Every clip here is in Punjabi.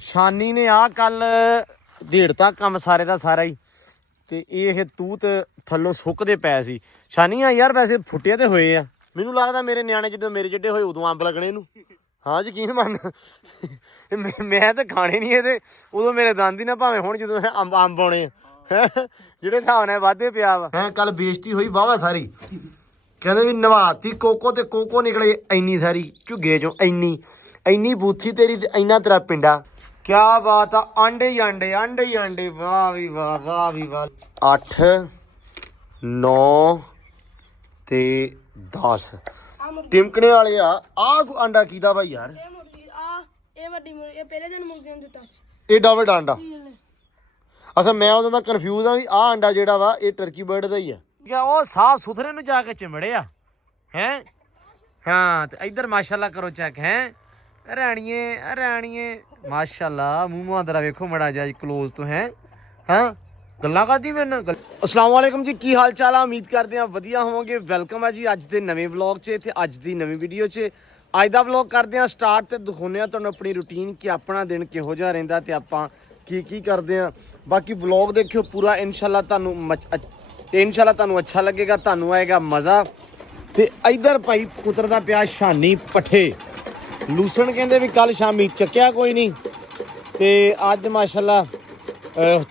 ਸ਼ਾਨੀ ਨੇ ਆ ਕੱਲ ਢੇੜਤਾ ਕੰਮ ਸਾਰੇ ਦਾ ਸਾਰਾ ਹੀ ਤੇ ਇਹ ਤੂਤ ਥੱਲੋਂ ਸੁੱਕਦੇ ਪਏ ਸੀ। ਸ਼ਾਨੀ ਆ ਯਾਰ ਵੈਸੇ ਫੁੱਟੇ ਤੇ ਹੋਏ ਆ, ਮੈਨੂੰ ਲੱਗਦਾ ਮੇਰੇ ਨਿਆਣੇ ਜਦੋਂ ਮੇਰੇ ਜਿੱਡੇ ਹੋਏ ਉਦੋਂ ਅੰਬ ਲੱਗਣੇ ਇਹਨੂੰ। ਹਾਂ ਯਕੀਨ ਮੰਨ ਮੈਂ ਤਾਂ ਖਾਣੇ ਨਹੀਂ ਇਹਦੇ, ਉਦੋਂ ਮੇਰੇ ਦੰਦ ਹੀ ਨਾ ਭਾਵੇਂ ਹੁਣ ਜਦੋਂ ਅੰਬ ਆਉਣੇ ਆ ਜਿਹੜੇ ਹਿਸਾਬ ਨਾਲ ਵਾਧੇ ਪਿਆ ਵਾ। ਹੈਂ ਕੱਲ ਬੇਇੱਜ਼ਤੀ ਹੋਈ ਵਾਹਵਾ ਸਾਰੀ, ਕਹਿੰਦੇ ਵੀ ਨਵਾਤੀ ਕੋਕੋ ਤੇ ਕੋਕੋ ਨਿਕਲੇ ਇੰਨੀ ਸਾਰੀ ਝੁੱਗੇ ਚੋਂ, ਇੰਨੀ ਬੂਥੀ ਤੇਰੀ ਤੇ ਇੰਨਾ ਤੇਰਾ ਪਿੰਡਾ। ਕਿਆ ਬਾਤ ਆ, ਆਂਡੇ ਹੀ ਆਂਡੇ, ਆਂਡੇ ਹੀ ਆਂਡੇ, ਵਾਹ ਵੀ ਵਾਹ, ਵਾਹ ਵੀ ਵਾਹ। 8 9 ਤੇ 10 ਟਿਮਕਣੇ ਵਾਲੇ ਆ। ਆਂਡਾ ਕੀਦਾ ਵਾ ਯਾਰ? ਇਹ ਵੱਡੀ ਮੁਰਗੀ, ਇਹ ਪਹਿਲੇ ਦਿਨ ਮੁਰਗੀ ਨੂੰ ਦਿੱਤਾ ਸੀ। ਇਹ ਡਬਲ ਆਂਡਾ। ਅੱਛਾ ਮੈਂ ਉਦੋਂ ਦਾ ਕਨਫਿਊਜ਼ ਆ ਵੀ ਆਹ ਅੰਡਾ ਜਿਹੜਾ ਵਾ ਇਹ ਟਰਕੀ ਬਰਡ ਦਾ ਹੀ ਆ। ਉਹ ਸਾਫ ਸੁਥਰੇ ਨੂੰ ਜਾ ਕੇ ਚਿਮੜਿਆ ਹੈ। ਹਾਂ ਤੇ ਇੱਧਰ ਮਾਸ਼ਾਅੱਲਾ ਕਰੋ ਚੈੱਕ ਹੈ। ਰਾਣੀਏ ਮਾਸ਼ਾਅੱਲਾ, ਮੂੰਹ ਮੁਹਾਂਦਰਾ ਵੇਖੋ ਮੜਾ ਜਾ ਕਲੋਜ਼ ਤੋਂ ਹੈ। ਹਾਂ ਗੱਲਾਂ ਕਰਦੀ ਮੇਰੇ ਨਾਲ। अस्सलाम वालेकुम जी, की हाल चाल आ? उम्मीद करते हैं वधिया होवोगे। वेलकम है जी अज के नवे व्लॉग च, अज की नवी वीडियो च। अज का व्लॉग करते हैं स्टार्ट तो दिखाने तुहानूं अपनी रूटीन कि अपना दिन किहो जिहा रहिंदा ते आपां की करते हैं। बाकी व्लॉग देखियो पूरा, इंशाल्लाह तुहानूं अच्छा लगेगा, तुहानूं आएगा मज़ा। ते इधर भाई कुतरदा पिया शानी पट्ठे लूसण, कहंदे भी कल शामी चक्या कोई नहीं ते अज माशाल्लाह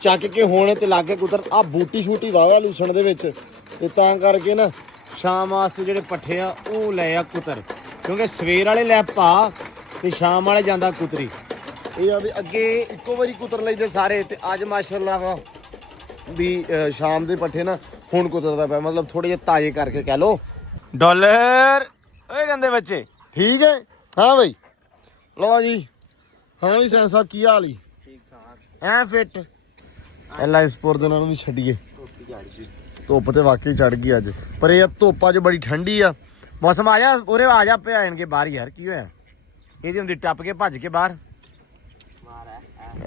ਚੱਕ ਕੇ ਹੁਣ ਤੇ ਲਾਗੇ ਕੁਤਰ ਆ ਬੂਟੀ ਸ਼ੂਟੀ ਵਾਵਾ ਲੂਸਣ ਦੇ ਵਿੱਚ ਤੇ ਤਾਂ ਕਰਕੇ ਨਾ ਸ਼ਾਮ ਵਾਸਤੇ ਜਿਹੜੇ ਪੱਠੇ ਆ ਉਹ ਲੈ ਆ ਕੁਤਰ, ਕਿਉਂਕਿ ਸਵੇਰ ਵਾਲੇ ਲੈ ਪਾ ਤੇ ਸ਼ਾਮ ਵਾਲੇ ਜਾਂਦਾ ਕੁਤਰੀ। ਇਹ ਆ ਵੀ ਅੱਗੇ ਇੱਕੋ ਵਾਰੀ ਕੁਤਰ ਲਈਦੇ ਸਾਰੇ ਤੇ ਅੱਜ ਮਾਸ਼ਾਅੱਲਾ ਵਾ ਵੀ ਸ਼ਾਮ ਦੇ ਪੱਠੇ ਨਾ ਹੁਣ ਕੁਤਰਦਾ ਪਿਆ, ਮਤਲਬ ਥੋੜੇ ਜਿਹੇ ਤਾਜ਼ੇ ਕਰਕੇ ਕਹਿ ਲੋ। ਡਾਲਰ ਓਏ ਕਹਿੰਦੇ ਬੱਚੇ ਠੀਕ ਹੈ। ਹਾਂ ਬਈ ਲਓ ਜੀ। ਹਾਂ ਵੀ ਸੈਨ ਸਾਹਿਬ ਕੀ ਹਾਲ ਹੀ? ਐ ਫਿੱਟ ਐਲਾ ਇਸ ਪੁਰ ਦੇ ਨਾਲ ਵੀ ਛੱਡੀਏ। ਧੁੱਪ ਤੇ ਵਾਕਈ ਚੜ ਗਈ ਅੱਜ, ਪਰ ਇਹ ਧੁੱਪ ਅੱਜ ਬੜੀ ਠੰਡੀ ਆ। ਮੌਸਮ ਆ ਜਾ ਉਰੇ ਆ ਜਾ ਪਿਆ ਆਣਗੇ ਬਾਹਰ। ਯਾਰ ਕੀ ਹੋਇਆ? ਇਹਦੀ ਹੁੰਦੀ ਟੱਪ ਕੇ ਭੱਜ ਕੇ ਬਾਹਰ।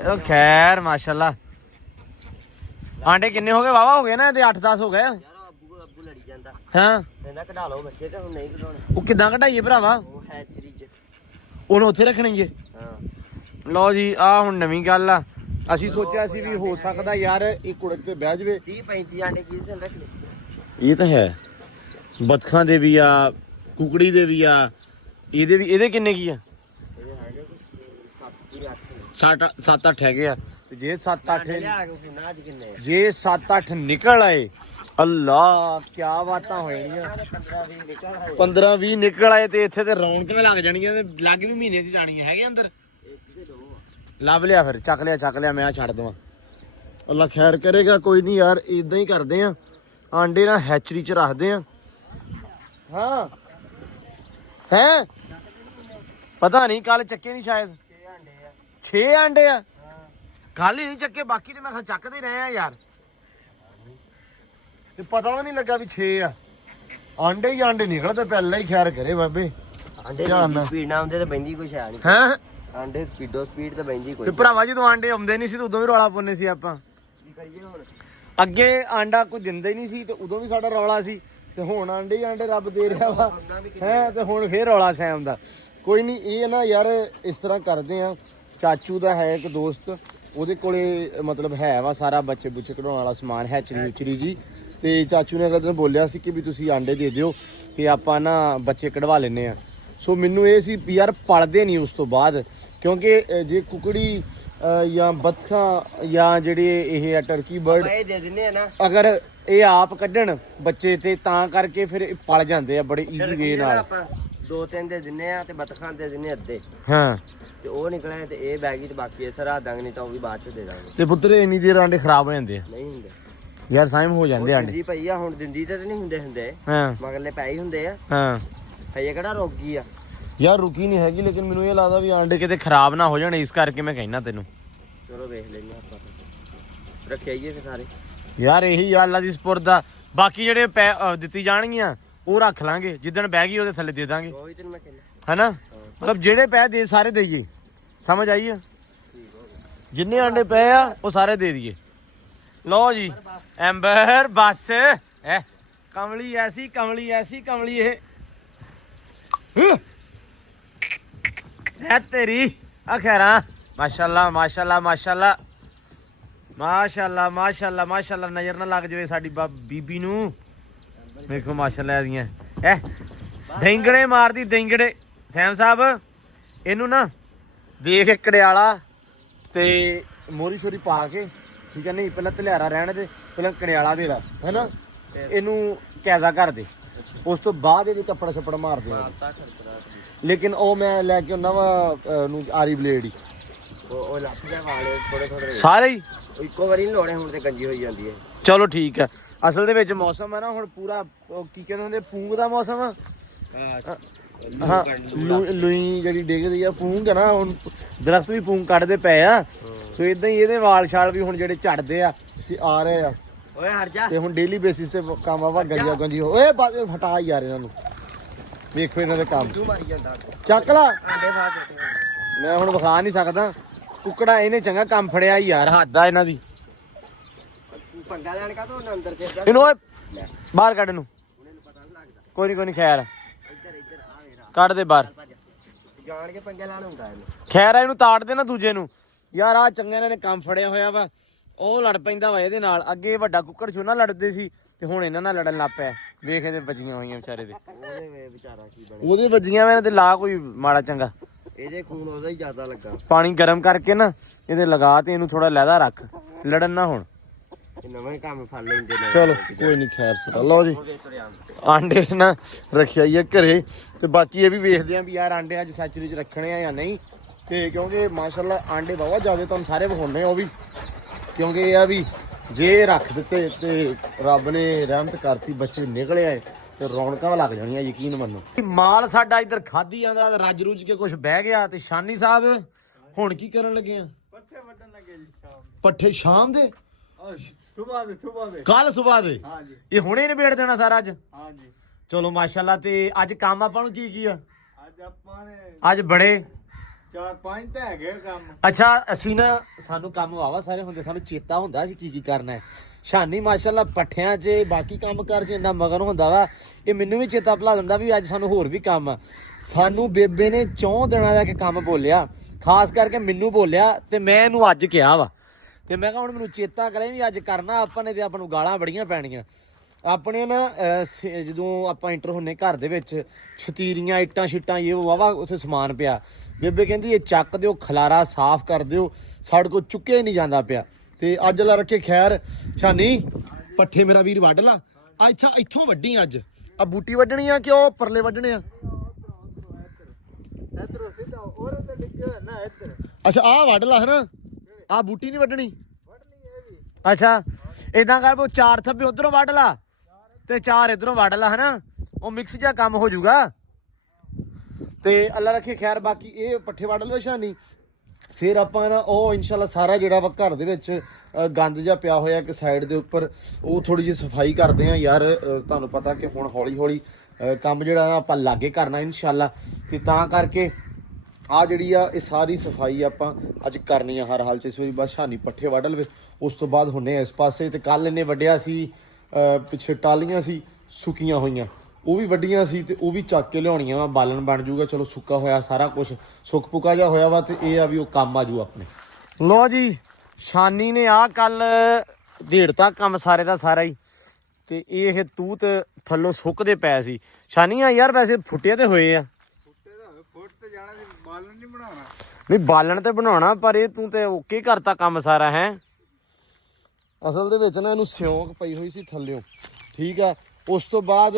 ਉਹ ਖੈਰ ਮਾਸ਼ਾਅੱਲਾ ਆਂਡੇ ਕਿੰਨੇ ਹੋ ਗਏ? ਵਾਵਾ ਹੋ ਗਏ ਨਾ ਇਹਦੇ, 8-10 ਹੋ ਗਏ। ਅੱਬੂ ਲੜੀ ਜਾਂਦਾ ਹਾਂ ਕਹਿੰਦਾ ਕਢਾ ਲਓ ਬੱਚੇ ਤੇ ਹੁਣ ਨਹੀਂ ਕਢਾਉਣੇ। ਉਹ ਕਿੱਦਾਂ ਕਢਾਈਏ ਭਰਾਵਾ? ਉਹ ਹੈਚਰੀ ਚ ਉਹਨੂੰ ਉੱਥੇ ਰੱਖਣਗੇ। ਹਾਂ ਲਓ ਜੀ ਆ ਹੁਣ ਨਵੀਂ ਗੱਲ ਆ। ਅਸੀਂ ਸੋਚਿਆ ਸੀ ਵੀ ਹੋ ਸਕਦਾ ਯਾਰ ਇਹ ਕੁੜਕ ਤੇ ਬਹਿ ਜਵੇ। 30-35 ਆਂਡੇ ਕੀ ਚੱਲ ਰੱਖ ਲੈ। ਇਹ ਤਾਂ ਹੈ, ਬਤਖਾਂ ਦੇ ਵੀ ਆ, ਕੁਕੜੀ ਦੇ ਵੀ ਆ, ਇਹਦੇ ਕਿੰਨੇ ਕੀ ਆ? ਇਹਦੇ ਹੈਗੇ ਕੁਝ 7-8 ਹੈਗੇ ਆ। ਤੇ ਜੇ 7-8 ਲਿਆ ਕੇ ਨਾ ਅੱਜ ਕਿੰਨੇ ਜੇ 7-8 ਨਿਕਲ ਆਏ, ਅੱਲਾ ਕਿਆ ਬਾਤਾਂ ਹੋਣੀਆਂ। 15-20 ਨਿਕਲ ਆਏ। 15-20 ਨਿਕਲ ਆਏ ਤੇ ਇੱਥੇ ਤੇ ਰੌਣਕਾਂ ਲੱਗ ਜਾਣਗੀਆਂ ਤੇ ਲੱਗ ਵੀ ਮਹੀਨੇ 'ਚ ਜਾਣੀਆਂ ਹੈਗੇ ਅੰਦਰ। ਲੱਭ ਲਿਆ ਫਿਰ, ਚੱਕ ਲਿਆ ਮੈਂ ਛੱਡ ਦਵਾਂ। ਅੱਲਾ ਖੈਰ ਕਰੇਗਾ, ਕੋਈ ਨਹੀਂ ਯਾਰ ਇਦਾਂ ਹੀ ਕਰਦੇ ਆ। ਆਂਡੇ ਨਾ ਹੈਚਰੀ 'ਚ ਰੱਖਦੇ ਆ। ਹਾਂ ਹੈ ਪਤਾ ਨਹੀਂ ਕੱਲ ਚੱਕੇ ਨਹੀਂ ਸ਼ਾਇਦ। 6 ਆਂਡੇ ਆ ਕੱਲ ਹੀ ਨਹੀਂ ਚੱਕੇ, ਬਾਕੀ ਤੇ ਮੈਂ ਕਿਹਾ ਚੱਕਦੇ ਰਹੇ ਆ ਯਾਰ, ਤੇ ਪਤਾ ਵੀ ਨਹੀਂ ਲੱਗਾ ਵੀ 6 ਆ। ਆਂਡੇ ਹੀ ਆਂਡੇ ਨਿਕਲਦੇ ਪਹਿਲਾਂ ਹੀ। ਖੈਰ ਕਰੇ ਬਾਬੇ। ਆਂਡੇ ਸਪੀਡ ਨਾ ਹੁੰਦੇ ਤਾਂ ਬੈਂਦੀ ਕੁਛ ਹੈ ਨਹੀਂ। ਹੈਂ ਆਂਡੇ ਸਪੀਡ ਤਾਂ ਬੈਂਦੀ ਕੋਈ। ਤੇ ਭਰਾਵਾ ਜਦੋਂ ਆਂਡੇ ਆਉਂਦੇ ਨਹੀਂ ਸੀ ਤੇ ਉਦੋਂ ਵੀ ਰੌਲਾ ਪਾਉਂਦੇ ਸੀ ਆਪਾਂ। ਕੀ ਕਰੀਏ ਹੁਣ? ਅੱਗੇ ਆਂਡਾ ਕੋਈ ਦਿੰਦਾ ਹੀ ਨਹੀਂ ਸੀ ਤੇ ਉਦੋਂ ਵੀ ਸਾਡਾ ਰੌਲਾ ਸੀ, ਤੇ ਹੁਣ ਆਂਡੇ ਹੀ ਆਂਡੇ ਰੱਬ ਦੇ ਰਿਹਾ ਵਾ ਹੈ, ਤੇ ਹੁਣ ਫੇਰ ਰੌਲਾ ਸੈਮ ਦਾ। ਕੋਈ ਨਹੀਂ, ਇਹ ਨਾ ਯਾਰ ਇਸ ਤਰ੍ਹਾਂ ਕਰਦੇ ਆ। ਚਾਚੂ ਦਾ ਹੈ ਇੱਕ ਦੋਸਤ, ਉਹਦੇ ਕੋਲੇ ਮਤਲਬ ਹੈ ਵਾ ਸਾਰਾ ਬੱਚੇ ਬੁੱਚੇ ਕਢਾਉਣ ਵਾਲਾ ਸਮਾਨ, ਹੈਚਰੀ ਜੀ। ਤੇ ਚਾਚੂ ਨੇ ਅਗਰ ਬੋਲਿਆ ਸੀ ਕਿ ਵੀ ਤੁਸੀਂ ਆਂਡੇ ਦੇ ਦਿਓ ਤੇ ਆਪਾਂ ਨਾ ਬੱਚੇ ਕਢਵਾ ਲੈਨੇ ਆ। ਸੋ ਮੈਨੂੰ ਇਹ ਸੀ ਵੀ ਯਾਰ ਪਲਦੇ ਨਹੀਂ ਉਸ ਤੋਂ ਬਾਅਦ, ਕਿਉਂਕਿ ਜੇ ਕੁਕੜੀ ਜਾਂ ਬਤਖਾਂ ਜਾਂ ਜਿਹੜੇ ਇਹ ਆ ਟਰਕੀ ਬਰਡ ਇਹ ਦੇ ਦਿੰਨੇ ਆ ਨਾ, ਅਗਰ ਇਹ ਆਪ ਕੱਢਣ ਬੱਚੇ ਤੇ ਤਾਂ ਕਰਕੇ ਫਿਰ ਇਹ ਪਲ ਜਾਂਦੇ ਆ ਬੜੇ ਈਜ਼ੀ ਵੇ ਨਾਲ। ਆਪਾਂ 2-3 ਦੇ ਦਿੰਨੇ ਆ ਤੇ ਬਤਖਾਂ ਦੇ ਦਿੰਨੇ ਅੱਧੇ। ਹਾਂ ਤੇ ਉਹ ਨਿਕਲਿਆ ਤੇ ਇਹ ਬੈਗੀ ਤੇ ਬਾਕੀ ਇਹ ਸਰਾ ਦਾਂਗੇ, ਨਹੀਂ ਤਾਂ ਉਹ ਵੀ ਬਾਅਦ ਚ ਦੇ ਦਾਂਗੇ। ਤੇ ਪੁੱਤਰ ਇੰਨੀ ਦੇਰ ਆਂਡੇ ਖਰਾਬ ਹੋ ਜਾਂਦੇ ਆ ਨਹੀਂ ਹੁੰਦੇ ਯਾਰ, ਸਾਈਮ ਹੋ ਜਾਂਦੇ ਆਂਡੇ। ਦਿੰਦੀ ਪਈ ਆ ਹੁਣ, ਦਿੰਦੀ ਤਾਂ ਨਹੀਂ ਹੁੰਦੇ ਹਾਂ ਮਗਰਲੇ ਪੈ ਹੀ ਹੁੰਦੇ ਆ। ਹਾਂ ਹਜੇ ਕਿਹੜਾ ਰੋਗੀ ਆ ਯਾਰ, ਰੁਕੀ ਨਹੀਂ ਹੈਗੀ, ਲੇਕਿਨ ਮੈਨੂੰ ਇਹ ਲੱਗਦਾ ਵੀ ਆਂਡੇ ਕਿਤੇ ਖਰਾਬ ਨਾ ਹੋ ਜਾਣ, ਇਸ ਕਰਕੇ ਮੈਂ ਕਹਿਣਾ ਤੈਨੂੰ। ਚਲੋ ਵੇਖ ਲੈਂਦੇ ਆਪਾਂ, ਰੱਖਿਆਈਏ ਫਿਰ ਸਾਰੇ ਯਾਰ ਇਹੀ ਅੱਲਾ ਦੀ ਸਪੁਰਦ ਦਾ। ਬਾਕੀ ਜਿਹੜੇ ਦਿੱਤੀ ਜਾਣਗੀਆਂ ਉਹ ਰੱਖ ਲਾਂਗੇ, ਜਿੱਦਣ ਬਹਿ ਗਈ ਉਹਦੇ ਥੱਲੇ ਦੇ ਦਾਂਗੇ, ਉਹੀ ਤੈਨੂੰ ਮੈਂ ਕਹਿੰਦਾ ਹੈਨਾ। ਮਤਲਬ ਜਿਹੜੇ ਪੈ ਦੇ ਸਾਰੇ ਦੇਈਏ, ਸਮਝ ਆਈ ਆ? ਜਿੰਨੇ ਆਂਡੇ ਪਏ ਆ ਉਹ ਸਾਰੇ ਦੇ ਦਈਏ। ਲਓ ਜੀ ਐਂਬਰ ਬਸ ਐ ਕਮਲੀ ਐਸੀ ਕਮਲੀ ਇਹ ਹੈ ਤੇਰੀ। ਆ ਖੈਰਾਂ ਮਾਸ਼ਾਅੱਲਾ ਮਾਸ਼ਾਅੱਲਾ ਮਾਸ਼ਾਅੱਲਾ ਮਾਸ਼ਾਅੱਲਾ ਮਾਸ਼ਾਅੱਲਾ ਮਾਸ਼ਾਅੱਲਾ ਨਜ਼ਰ ਨਾ ਲੱਗ ਜਾਵੇ ਸਾਡੀ ਬੀਬੀ ਨੂੰ ਵੇਖੋ ਮਾਸ਼ਾਅੱਲਾ ਇਹਦੀਆਂ ਡੈਂਗੜੇ ਮਾਰਦੀ ਡੈਂਗੜੇ ਸੈਮ ਸਾਹਿਬ ਇਹਨੂੰ ਨਾ ਦੇਖ ਕੜਿਆਲਾ ਤੇ ਮੋਰੀ ਛੋਰੀ ਪਾ ਕੇ ਠੀਕ ਹੈ ਨਹੀਂ ਪਹਿਲਾਂ ਧਲਿਆਰਾ ਰਹਿਣ ਦੇ ਪਹਿਲਾਂ ਕੜਿਆਲਾ ਦੇ ਲਾ ਹੈਨਾ ਇਹਨੂੰ ਕੈਜ਼ਾ ਕਰ ਦੇ ਉਸ ਤੋਂ ਬਾਅਦ ਇਹਦੀ ਕੱਪੜਾ ਛੱਪੜ ਮਾਰਦੇ ਆ ਲੇਕਿਨ ਉਹ ਮੈਂ ਲੈ ਕੇ ਉਹਨਾਂ ਵਾ ਨੂੰ ਆਰੀ ਬਲੇਡ ਹੀ ਉਹ ਲੱਥ ਜਾ ਵਾਲੇ ਥੋੜੇ ਥੋੜੇ ਸਾਰੇ ਹੀ ਇੱਕੋ ਵਾਰੀ ਨਹੀਂ ਲਾਉਣੇ ਹੁਣ ਤੇ ਗੰਜੀ ਹੋਈ ਜਾਂਦੀ ਹੈ ਚਲੋ ਠੀਕ ਹੈ ਅਸਲ ਦੇ ਵਿੱਚ ਮੌਸਮ ਹੈ ਨਾ ਹੁਣ ਪੂਰਾ ਕੀ ਕਹਿੰਦੇ ਹੁੰਦੇ ਪੂੰਗ ਦਾ ਮੌਸਮ ਆ ਹਾਂ ਲੂਈ ਜਿਹੜੀ ਡਿੱਗਦੀ ਆ ਪੂੰਗ ਹੈ ਨਾ ਹੁਣ ਦਰਖਤ ਵੀ ਪੂੰਗ ਕੱਢਦੇ ਪਏ ਆ ਸੋ ਇਦਾਂ ਹੀ ਇਹਦੇ ਵਾਲ ਛਾਲ ਵੀ ਹੁਣ ਜਿਹੜੇ ਝੜਦੇ ਆ ਤੇ ਆ ਰਹੇ ਆ ਓਏ ਹਟ ਜਾ ਤੇ ਹੁਣ ਡੇਲੀ ਬੇਸਿਸ ਤੇ ਕੰਮ ਆਵਾ ਗੰਜਾ ਗੰਜੀ ਓਏ ਹਟਾ ਯਾਰ ਇਹਨਾਂ ਨੂੰ ਵੇਖੋ ਇਹਨਾਂ ਦੇ ਕੰਮ ਤੂੰ ਮਾਰੀ ਜਾਂਦਾ ਚੱਕ ਲਾ ਆਂਡੇ ਫਾ ਦਿੱਤੇ ਮੈਂ ਹੁਣ ਵਿਖਾ ਨਹੀਂ ਸਕਦਾ ਕੁੱਕੜਾ ਇਹਨੇ ਚੰਗਾ ਕੰਮ ਫੜਿਆ ਯਾਰ ਹੱਦ ਆ ਇਹਨਾਂ ਦੀ ਤੂੰ ਪੰਗਾ ਲੈਣ ਕਾ ਤੂੰ ਅੰਦਰ ਕੇ ਜਾ ਇਹਨੂੰ ਓਏ ਬਾਹਰ ਕੱਢ ਇਹਨੂੰ ਉਹਨੂੰ ਪਤਾ ਨਹੀਂ ਲੱਗਦਾ ਕੋਈ ਨਹੀਂ ਖੈਰ ਇੱਧਰ ਇੱਧਰ ਆ ਮੇਰਾ ਕੱਢ ਦੇ ਬਾਹਰ ਜਾਣ ਕੇ ਪੰਗੇ ਲੈਣ ਹੁੰਦਾ ਇਹਨੂੰ ਖੈਰ ਇਹਨੂੰ ਤਾੜ ਦੇ ਨਾ ਦੂਜੇ ਨੂੰ ਯਾਰ ਆ ਚੰਗੇ ਇਹਨਾਂ ਨੇ ਕੰਮ ਫੜਿਆ ਹੋਇਆ ਵਾ ਉਹ ਲੜ ਪੈਂਦਾ ਵਾ ਇਹਦੇ ਨਾਲ ਅੱਗੇ ਵੱਡਾ ਕੁੱਕੜ ਛੋਨਾ ਲੜਦੇ ਸੀ ਤੇ ਹੁਣ ਇਹਨਾਂ ਨਾਲ ਲੜਨ ਲੱਗ ਪਿਆ ਵੇਖ ਇਹਦੇ ਵੱਜੀਆਂ ਹੋਈਆਂ ਵਿਚਾਰੇ ਦੇ ਉਹਦੇ ਵੇ ਵਿਚਾਰਾ ਕੀ ਬਣੇ ਉਹਦੇ ਵੱਜੀਆਂ ਵਾ ਇਹਨਾਂ ਤੇ ਲਾ ਕੋਈ ਮਾੜਾ ਚੰਗਾ ਇਹਦੇ ਖੂਨ ਉਹਦਾ ਹੀ ਜ਼ਿਆਦਾ ਲੱਗਾ ਪਾਣੀ ਗਰਮ ਕਰਕੇ ਨਾ ਇਹਦੇ ਲਗਾ ਤੇ ਇਹਨੂੰ ਥੋੜਾ ਲਹਿਦਾ ਰੱਖ ਲੜਨ ਨਾ ਹੁਣ ਇਹ ਨਵੇਂ ਕੰਮ ਫੜ ਲੈਂਦੇ ਨੇ ਚਲੋ ਕੋਈ ਨਹੀਂ ਖੈਰ ਸਦਾ ਲਓ ਜੀ ਆਂਡੇ ਨਾ ਰੱਖਿਆ ਹੀ ਆ ਘਰੇ ਤੇ ਬਾਕੀ ਇਹ ਵੀ ਵੇਖਦੇ ਆ ਵੀ ਯਾਰ ਆਂਡੇ ਅੱਜ ਸੱਚਰੀ ਚ ਰੱਖਣੇ ਆ ਜਾਂ ਨਹੀਂ ਤੇ ਕਿਉਂਕਿ ਮਾਸ਼ਾਅੱਲਾ ਆਂਡੇ ਬਹੁਤ ਜ਼ਿਆਦਾ ਤੁਹਾਨੂੰ ਸਾਰੇ ਵਿਖਾਉਣੇ ਉਹ ਵੀ ਕਿਉਂਕਿ ਇਹ ਆ ਵੀ ਜੇ ਰੱਖ ਦਿੱਤੇ ਤੇ ਰੱਬ ਨੇ ਰਹਿਮਤ ਕਰਤੀ ਬੱਚੇ ਨਿਕਲੇ ਆਏ ਤੇ ਰੌਣਕਾਂ ਲੱਗ ਜਾਣੀਆਂ ਯਕੀਨ ਮੰਨੋ ਮਾਲ ਸਾਡਾ ਇੱਧਰ ਖਾਧੀ ਜਾਂਦਾ ਰੱਜ ਰੁੱਜ ਕੇ ਕੁਝ ਬਹਿ ਗਿਆ ਤੇ ਸ਼ਾਨੀ ਸਾਹਿਬ ਹੁਣ ਕੀ ਕਰਨ ਲੱਗੇ ਆ ਪੱਠੇ ਵੱਢਣ ਲੱਗੇ ਜੀ ਸ਼ਾਮ ਪੱਠੇ ਸ਼ਾਮ ਦੇ ਸੁਬਾਹ ਦੇ ਕੱਲ ਸਵੇਰ ਦੇ ਹਾਂਜੀ ਇਹ ਹੁਣੇ ਨਿਬੇੜ ਦੇਣਾ ਸਾਰਾ ਅੱਜ ਹਾਂਜੀ ਚਲੋ ਮਾਸ਼ਾਅੱਲਾ ਤੇ ਅੱਜ ਕੰਮ ਆਪਾਂ ਨੂੰ ਕੀ ਆ ਅੱਜ ਆਪਾਂ ਨੇ ਅੱਜ ਬੜੇ 4-5 ਤਾਂ ਹੈਗੇ ਕੰਮ ਅੱਛਾ ਅਸੀਂ ਨਾ ਸਾਨੂੰ ਕੰਮ ਵਾਵਾ ਸਾਰੇ ਹੁੰਦੇ ਸਾਨੂੰ ਚੇਤਾ ਹੁੰਦਾ ਸੀ ਕੀ ਕਰਨਾ ਹੈ ਸ਼ਾਨੀ ਮਾਸ਼ਾਅੱਲਾ ਪੱਠਿਆਂ 'ਚ ਬਾਕੀ ਕੰਮ ਕਰ 'ਚ ਇੰਨਾ ਮਗਨ ਹੁੰਦਾ ਵਾ ਇਹ ਮੈਨੂੰ ਵੀ ਚੇਤਾ ਭੁਲਾ ਦਿੰਦਾ ਵੀ ਅੱਜ ਸਾਨੂੰ ਹੋਰ ਵੀ ਕੰਮ ਆ ਸਾਨੂੰ ਬੇਬੇ ਨੇ 4 ਦਿਨਾਂ ਦਾ ਕੰਮ ਬੋਲਿਆ ਖਾਸ ਕਰਕੇ ਮੈਨੂੰ ਬੋਲਿਆ ਤੇ ਮੈਂ ਇਹਨੂੰ ਅੱਜ ਕਿਹਾ ਵਾ ਤੇ ਮੈਂ ਕਿਹਾ ਹੁਣ ਮੈਨੂੰ ਚੇਤਾ ਕਰੇ ਵੀ ਅੱਜ ਕਰਨਾ ਆਪਾਂ ਨੇ ਤੇ ਆਪਾਂ ਨੂੰ ਗਾਲਾਂ ਬੜੀਆਂ ਪੈਣੀਆਂ ਆਪਣੇ ਨਾ ਜਦੋਂ ਆਪਾਂ ਇੰਟਰ ਹੁੰਨੇ ਘਰ ਦੇ ਵਿੱਚ ਛਤੀਰੀਆਂ ਇੱਟਾਂ ਛਿੱਟਾਂ ਇਹ ਵਾਵਾ ਉੱਥੇ ਸਮਾਨ ਪਿਆ ਬੇਬੇ ਕਹਿੰਦੀ ਇਹ ਚੱਕ ਦਿਓ ਖਲਾਰਾ ਸਾਫ਼ ਕਰ ਦਿਓ ਸਾਡੇ ਕੋਲ ਚੁੱਕਿਆ ਹੀ ਨਹੀਂ ਜਾਂਦਾ ਪਿਆ ਤੇ ਅੱਜ ਲਾ ਰੱਖੇ ਖੈਰ ਛਾਨੀ ਪੱਠੇ ਮੇਰਾ ਵੀਰ ਵੱਢ ਲਾ ਅੱਛਾ ਇੱਥੋਂ ਵੱਢੀ ਅੱਜ ਆ ਬੂਟੀ ਵੱਢਣੀ ਆ ਕਿ ਉਹ ਪਰਲੇ ਵੱਢਣੇ ਆ ਇੱਧਰੋਂ ਸਿੱਧਾ ਔਰ ਤੇ ਲਿਖਿਆ ਨਾ ਇੱਧਰ ਅੱਛਾ ਆਹ ਵੱਢ ਲਾ ਹਨਾ ਆ ਬੂਟੀ ਨਹੀਂ ਵੱਢਣੀ ਵੱਢਣੀ ਇਹ ਵੀ ਅੱਛਾ ਇਦਾਂ ਕਰ ਬੋ 4 ਥੱਬੇ ਉਧਰੋਂ ਵੱਢ ਲਾ ਤੇ 4 ਇਧਰੋਂ ਵੱਢ ਲਾ ਹਨਾ ਉਹ ਮਿਕਸ ਜਿਹਾ ਕੰਮ ਹੋ ਜਾਊਗਾ ਤੇ ਅੱਲਾ ਰੱਖੇ ਖੈਰ ਬਾਕੀ ਇਹ ਪੱਠੇ ਵੱਢ ਲਓ ਸ਼ਾਨੀ ਫਿਰ ਆਪਾਂ ਨਾ ਉਹ ਇਨਸ਼ਾਅੱਲਾ ਸਾਰਾ ਜਿਹੜਾ ਵਾ ਘਰ ਦੇ ਵਿੱਚ ਗੰਦ ਜਿਹਾ ਪਿਆ ਹੋਇਆ ਇੱਕ ਸਾਈਡ ਦੇ ਉੱਪਰ ਉਹ ਥੋੜੀ ਜਿਹੀ ਸਫਾਈ ਕਰਦੇ ਆ ਯਾਰ ਤੁਹਾਨੂੰ ਪਤਾ ਕਿ ਹੁਣ ਹੌਲੀ ਹੌਲੀ ਕੰਮ ਜਿਹੜਾ ਆਪਾਂ ਲਾਗੇ ਕਰਨਾ ਇਨਸ਼ਾਅੱਲਾ ਤੇ ਤਾਂ ਕਰਕੇ ਆ ਜਿਹੜੀ ਆ ਇਹ ਸਾਰੀ ਸਫਾਈ ਆਪਾਂ ਅੱਜ ਕਰਨੀ ਆ ਹਰ ਹਾਲ ਚ ਇਸ ਵਾਰੀ ਬਸ ਸ਼ਾਨੀ ਪੱਠੇ ਵੱਢ ਲਵੇ ਉਸ ਤੋਂ ਬਾਅਦ ਹੁੰਨੇ ਇਸ ਪਾਸੇ ਤੇ ਕੱਲ ਇਹਨੇ ਵੱਢਿਆ ਸੀ ਪਿੱਛੇ ਟਾਲੀਆਂ ਸੀ ਸੁੱਕੀਆਂ ਹੋਈਆਂ ਉਹ ਵੀ ਵੱਡੀਆਂ ਸੀ ਤੇ ਉਹ ਵੀ ਚੱਕ ਕੇ ਲਿਆਉਣੀਆਂ ਵਾ ਬਾਲਣ ਬਣ ਜਾਊਗਾ ਚਲੋ ਸੁੱਕਾ ਹੋਇਆ ਸਾਰਾ ਕੁਝ ਸੁੱਕ ਪੁਕਾ ਜਾ ਹੋਇਆ ਵਾ ਤੇ ਇਹ ਆ ਵੀ ਉਹ ਕੰਮ ਆਜੂ ਆਪਣੇ ਲੋ ਜੀ ਸ਼ਾਨੀ ਨੇ ਆ ਕੱਲ ਢੇੜਤਾ ਕੰਮ ਸਾਰੇ ਦਾ ਸਾਰਾ ਹੀ ਤੇ ਇਹ ਤੂਤ ਥੱਲੋਂ ਸੁੱਕਦੇ ਪਏ ਸੀ ਸ਼ਾਨੀਆਂ ਯਾਰ ਵੈਸੇ ਫੁੱਟੇ ਤੇ ਹੋਏ ਆ ਫੁੱਟ ਤੇ ਜਾਣਾ ਸੀ ਬਾਲਣ ਨਹੀਂ ਬਣਾਉਣਾ ਨਹੀਂ ਬਾਲਣ ਤੇ ਬਣਾਉਣਾ ਪਰ ਇਹ ਤੂੰ ਤੇ ਓਕੇ ਕਰਤਾ ਕੰਮ ਸਾਰਾ ਹੈ ਅਸਲ ਦੇ ਵਿੱਚ ਨਾ ਇਹਨੂੰ ਸਿਉਂਕ ਪਈ ਹੋਈ ਸੀ ਥੱਲਿਓਂ ਠੀਕ ਆ ਉਸ ਤੋਂ ਬਾਅਦ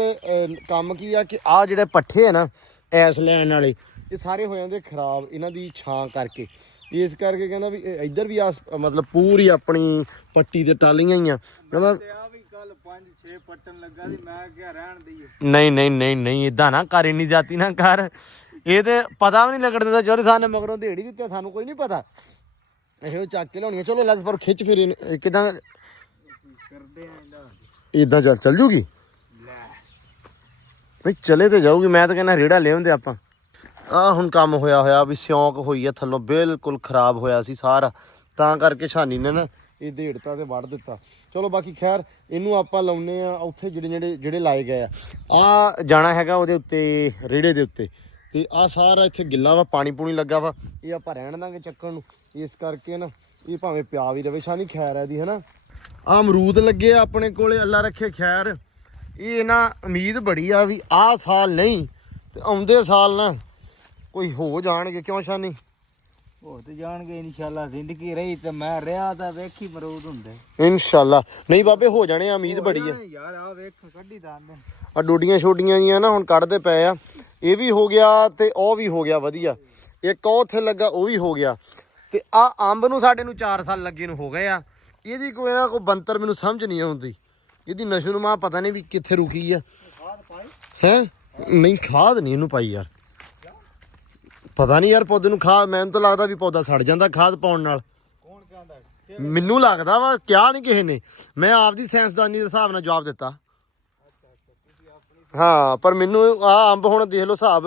ਕੰਮ ਕੀ ਆ ਕਿ ਆ ਜਿਹੜੇ ਪੱਠੇ ਆ ਨਾ ਐਸ ਲੈਣ ਵਾਲੇ ਇਹ ਸਾਰੇ ਹੋ ਜਾਂਦੇ ਖਰਾਬ ਇਹਨਾਂ ਦੀ ਛਾਂ ਕਰਕੇ ਇਸ ਕਰਕੇ ਕਹਿੰਦਾ ਵੀ ਇੱਧਰ ਵੀ ਆ ਮਤਲਬ ਪੂਰੀ ਆਪਣੀ ਪੱਟੀ ਤੇ ਟਾਲੀਆਂ ਹੀ ਆ ਕਹਿੰਦਾ ਤੇ ਆ ਵੀ ਕੱਲ 5-6 ਪੱਟਣ ਲੱਗਾ ਸੀ ਮੈਂ ਕਿਹਾ ਰਹਿਣ ਦਈਏ ਨਹੀਂ ਨਹੀਂ ਨਹੀਂ ਨਹੀਂ ਇਦਾਂ ਨਾ ਕਰ ਇੰਨੀ ਜਾਤੀ ਨਾ ਕਰ ਇਹ ਤੇ ਪਤਾ ਵੀ ਨਹੀਂ ਲੱਗਣ ਦਿੰਦਾ ਚੋਰੀ ਸਾਹਿਬ ਨੇ ਮਗਰੋਂ ਢੇੜੀ ਦਿੱਤੇ ਸਾਨੂੰ ਕੋਈ ਨਹੀਂ ਪਤਾ ਇਹੋ ਚੱਕ ਕੇ ਲਿਆਉਣੀਆਂ ਚਲੋ ਲੱਗ ਪਰ ਖਿੱਚ ਫਿਰ ਕਿਦਾਂ ਕਰਦੇ ਆ ਇਹਦਾ ਇਦਾਂ ਚੱਲ ਜੂਗੀ ਨਹੀਂ ਚਲੇ ਤੇ ਜਾਊਗੀ ਮੈਂ ਤਾਂ ਕਹਿੰਦਾ ਰੇੜਾ ਲੈ ਆਉਂਦੇ ਆਪਾਂ ਆ ਹੁਣ ਕੰਮ ਹੋਇਆ ਵੀ ਸਿਉਂਕ ਹੋਈ ਆ ਥੱਲੋਂ ਬਿਲਕੁਲ ਖਰਾਬ ਹੋਇਆ ਸੀ ਸਾਰਾ ਤਾਂ ਕਰਕੇ ਛਾਨੀ ਨੇ ਨਾ ਇਹ ਢੇੜਤਾ ਤੇ ਵੱਢ ਦਿੱਤਾ ਚਲੋ ਬਾਕੀ ਖੈਰ ਇਹਨੂੰ ਆਪਾਂ ਲਾਉਨੇ ਆ ਉੱਥੇ ਜਿਹੜੇ ਲਾਏ ਗਏ ਆ ਜਾਣਾ ਹੈਗਾ ਉਹਦੇ ਉੱਤੇ ਰੇੜੇ ਦੇ ਉੱਤੇ ਤੇ ਆ ਸਾਰਾ ਇੱਥੇ ਗਿੱਲਾ ਵਾ ਪਾਣੀ ਪੂਣੀ ਲੱਗਾ ਵਾ ਇਹ ਆਪਾਂ ਰਹਿਣ ਦਾਂਗੇ ਚੱਕਣ ਨੂੰ ਇਸ ਕਰਕੇ ਨਾ ਇਹ ਭਾਵੇਂ ਪਿਆ ਵੀ ਰਵੇ ਸ਼ਾਨੀ ਖੈਰ ਹੈ ਦੀ ਹਨਾ। ਆ ਅਮਰੂਦ ਲੱਗੇ ਆ ਆਪਣੇ ਕੋਲੇ, ਅੱਲਾ ਰੱਖੇ ਖੈਰ। ਇਹ ਨਾ ਉਮੀਦ ਬੜੀ ਆ ਵੀ ਆਹ ਸਾਲ ਨਹੀਂ ਤੇ ਆਉਂਦੇ ਸਾਲ ਨਾ ਕੋਈ ਹੋ ਜਾਣਗੇ, ਕਿਉਂ ਸ਼ਾਨੀ? ਉਹ ਤੇ ਜਾਣਗੇ ਇਨਸ਼ਾਅੱਲਾ। ਜ਼ਿੰਦਗੀ ਰਹੀ ਤੇ ਮੈਂ ਰਿਹਾ ਤਾਂ ਵੇਖੀ ਮਰੂਦ ਹੁੰਦੇ ਇਨਸ਼ਾਅੱਲਾ। ਨਹੀਂ ਬਾਬੇ ਹੋ ਜਾਣੇ ਆ, ਉਮੀਦ ਬੜੀ ਆ ਯਾਰ। ਆ ਵੇਖ ਕੱਢੀ ਦੰਦ ਆ ਡੋਡੀਆਂ ਛੋਡੀਆਂ ਜੀਆਂ ਨਾ ਹੁਣ ਕੱਢਦੇ ਪਏ ਆ। ਇਹ ਵੀ ਹੋ ਗਿਆ ਤੇ ਉਹ ਵੀ ਹੋ ਗਿਆ ਵਧੀਆ। ਇੱਕ ਉਹ ਉੱਥੇ ਲੱਗਾ ਉਹ ਵੀ ਹੋ ਗਿਆ। ਤੇ ਆ ਅੰਬ ਨੂੰ ਸਾਡੇ ਨੂੰ 4 ਸਾਲ ਲੱਗੇ ਨੂੰ ਹੋ ਗਏ ਆ। ਇਹਦੀ ਕੋਈ ਨਾ ਕੋਈ ਬੰਤਰ ਮੈਨੂੰ ਸਮਝ ਨਹੀਂ ਆਉਂਦੀ। ਇਹਦੀ ਨਸ਼ੋਨੁਮਾ ਪਤਾ ਨਹੀਂ ਵੀ ਕਿੱਥੇ ਰੁਕੀ ਆ। ਹੈ ਨਹੀਂ ਖਾਦ ਨਹੀਂ ਇਹਨੂੰ ਪਾਈ ਯਾਰ, ਪਤਾ ਨਹੀਂ ਯਾਰ ਪੌਦੇ ਨੂੰ ਖਾਦ। ਮੈਨੂੰ ਤਾਂ ਲੱਗਦਾ ਵੀ ਪੌਦਾ ਸੜ ਜਾਂਦਾ ਖਾਦ ਪਾਉਣ ਨਾਲ। ਕੌਣ ਕਹਿੰਦਾ? ਮੈਨੂੰ ਲੱਗਦਾ ਵਾ, ਕਿਹਾ ਨਹੀਂ ਕਿਸੇ ਨੇ, ਮੈਂ ਆਪਦੀ ਸਾਇੰਸਦਾਨੀ ਦੇ ਹਿਸਾਬ ਨਾਲ ਜਵਾਬ ਦਿੱਤਾ। ਹਾਂ ਪਰ ਮੈਨੂੰ ਆ ਅੰਬ ਹੁਣ ਦੇਖ ਲਓ ਹਿਸਾਬ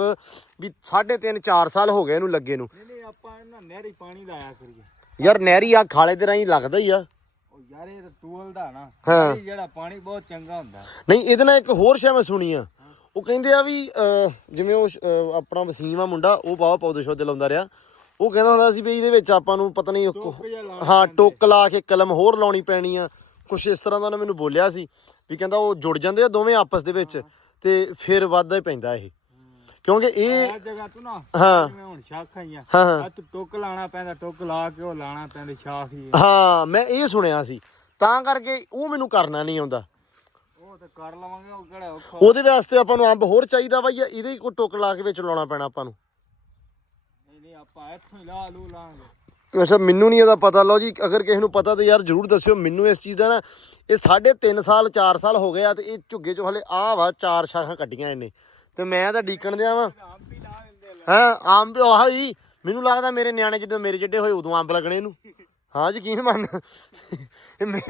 ਵੀ 3.5 4 ਸਾਲ ਹੋ ਗਏ ਇਹਨੂੰ ਲੱਗੇ ਨੂੰ। ਨਹੀਂ ਆਪਾਂ ਇਹਨਾਂ ਨਹਿਰੀ ਪਾਣੀ ਲਾਇਆ ਕਰੀਏ ਯਾਰ ਨਹਿਰੀ ਆ ਖਾਲੇ ਦੇ ਰਾਹੀਂ ਲੱਗਦਾ ਹੀ ਆ। ਉਹ ਯਾਰ ਇਹ ਟੂਲ ਦਾ ਨਾ ਹਾਂ। ਜਿਹੜਾ ਪਾਣੀ ਬਹੁਤ ਚੰਗਾ ਹੁੰਦਾ। ਨਹੀਂ ਇਹਦੇ ਨਾਲ ਇੱਕ ਹੋਰ ਸ਼ੈ ਮੈਂ ਸੁਣੀ ਆ। ਉਹ ਕਹਿੰਦੇ ਆ ਵੀ ਜਿਵੇਂ ਉਹ ਆਪਣਾ ਵਸੀਮ ਆ ਮੁੰਡਾ, ਉਹ ਬਾਵਾ ਪੌਦੇ ਸ਼ੌਦੇ ਲਾਉਂਦਾ ਰਿਹਾ। ਉਹ ਕਹਿੰਦਾ ਹੁੰਦਾ ਸੀ ਵੀ ਇਹਦੇ ਵਿੱਚ ਆਪਾਂ ਨੂੰ ਪਤਾ ਨਹੀਂ ਹਾਂ ਟੁੱਕ ਲਾ ਕੇ ਕਲਮ ਹੋਰ ਲਾਉਣੀ ਪੈਣੀ ਆ, ਕੁਛ ਇਸ ਤਰ੍ਹਾਂ ਦਾ ਉਹਨੇ ਮੈਨੂੰ ਬੋਲਿਆ ਸੀ। ਵੀ ਕਹਿੰਦਾ ਉਹ ਜੁੜ ਜਾਂਦੇ ਆ ਦੋਵੇਂ ਆਪਸ ਦੇ ਵਿੱਚ ਤੇ ਫਿਰ ਵੱਧਦਾ ਹੀ ਪੈਂਦਾ ਇਹ, ਕਿਉਂਕਿ ਇਹ ਜਗ੍ਹਾ ਤੂੰ ਨਾ ਹਾਂ ਜਿਵੇਂ ਹੁਣ ਸ਼ਾਖਾਂ ਹੀ ਆ ਹਾਂ ਤੂੰ ਟੁੱਕ ਲਾਣਾ ਪੈਂਦਾ, ਟੁੱਕ ਲਾ ਕੇ ਉਹ ਲਾਣਾ ਪੈਂਦਾ ਸ਼ਾਖ ਹੀ। ਹਾਂ ਮੈਂ ਇਹ ਸੁਣਿਆ ਸੀ, ਤਾਂ ਕਰਕੇ ਉਹ ਮੈਨੂੰ ਕਰਨਾ ਨਹੀਂ ਆਉਂਦਾ। ਉਹ ਤੇ ਕਰ ਲਵਾਂਗੇ, ਉਹ ਕਿਹੜਾ ਔਖਾ। ਉਹਦੇ ਵਾਸਤੇ ਆਪਾਂ ਨੂੰ ਅੰਬ ਹੋਰ ਚਾਹੀਦਾ ਵਾ ਜਾਂ ਇਹਦੇ ਹੀ ਕੋਈ ਟੁੱਕ ਲਾ ਕੇ ਵਿੱਚ ਲਾਉਣਾ ਪੈਣਾ ਆਪਾਂ ਨੂੰ? ਨਹੀਂ ਆਪਾਂ ਇੱਥੋਂ ਹੀ ਲਾ ਲੂ ਲਾਂਗੇ। ਅੱਛਾ ਮੈਨੂੰ ਨਹੀਂ ਇਹਦਾ ਪਤਾ। ਲਓ ਜੀ ਅਗਰ ਕਿਸੇ ਨੂੰ ਪਤਾ ਤਾਂ ਯਾਰ ਜ਼ਰੂਰ ਦੱਸਿਓ ਮੈਨੂੰ ਇਸ ਚੀਜ਼ ਦਾ ਨਾ। ਇਹ 3.5 ਸਾਲ 4 ਸਾਲ ਹੋ ਗਏ ਆ ਤੇ ਇਹ ਝੁੱਗੇ ਚੋਂ ਹਲੇ ਆਹ ਵਾ 4 ਸ਼ਾਖਾਂ ਕੱਢੀਆਂ ਇਹਨੇ ਤੇ ਮੈਂ ਤਾਂ ਡੀਕਣ ਦਿਆਂ ਵਾ। ਹਾਂ ਅੰਬ ਆਹੀ ਮੈਨੂੰ ਲੱਗਦਾ ਮੇਰੇ ਨਿਆਣੇ ਜਦੋਂ ਮੇਰੇ ਜਿੱਡੇ ਹੋਏ ਉਦੋਂ ਅੰਬ ਲੱਗਣੇ ਇਹਨੂੰ। ਹਾਂ ਯਕੀਨ ਮੰਨ,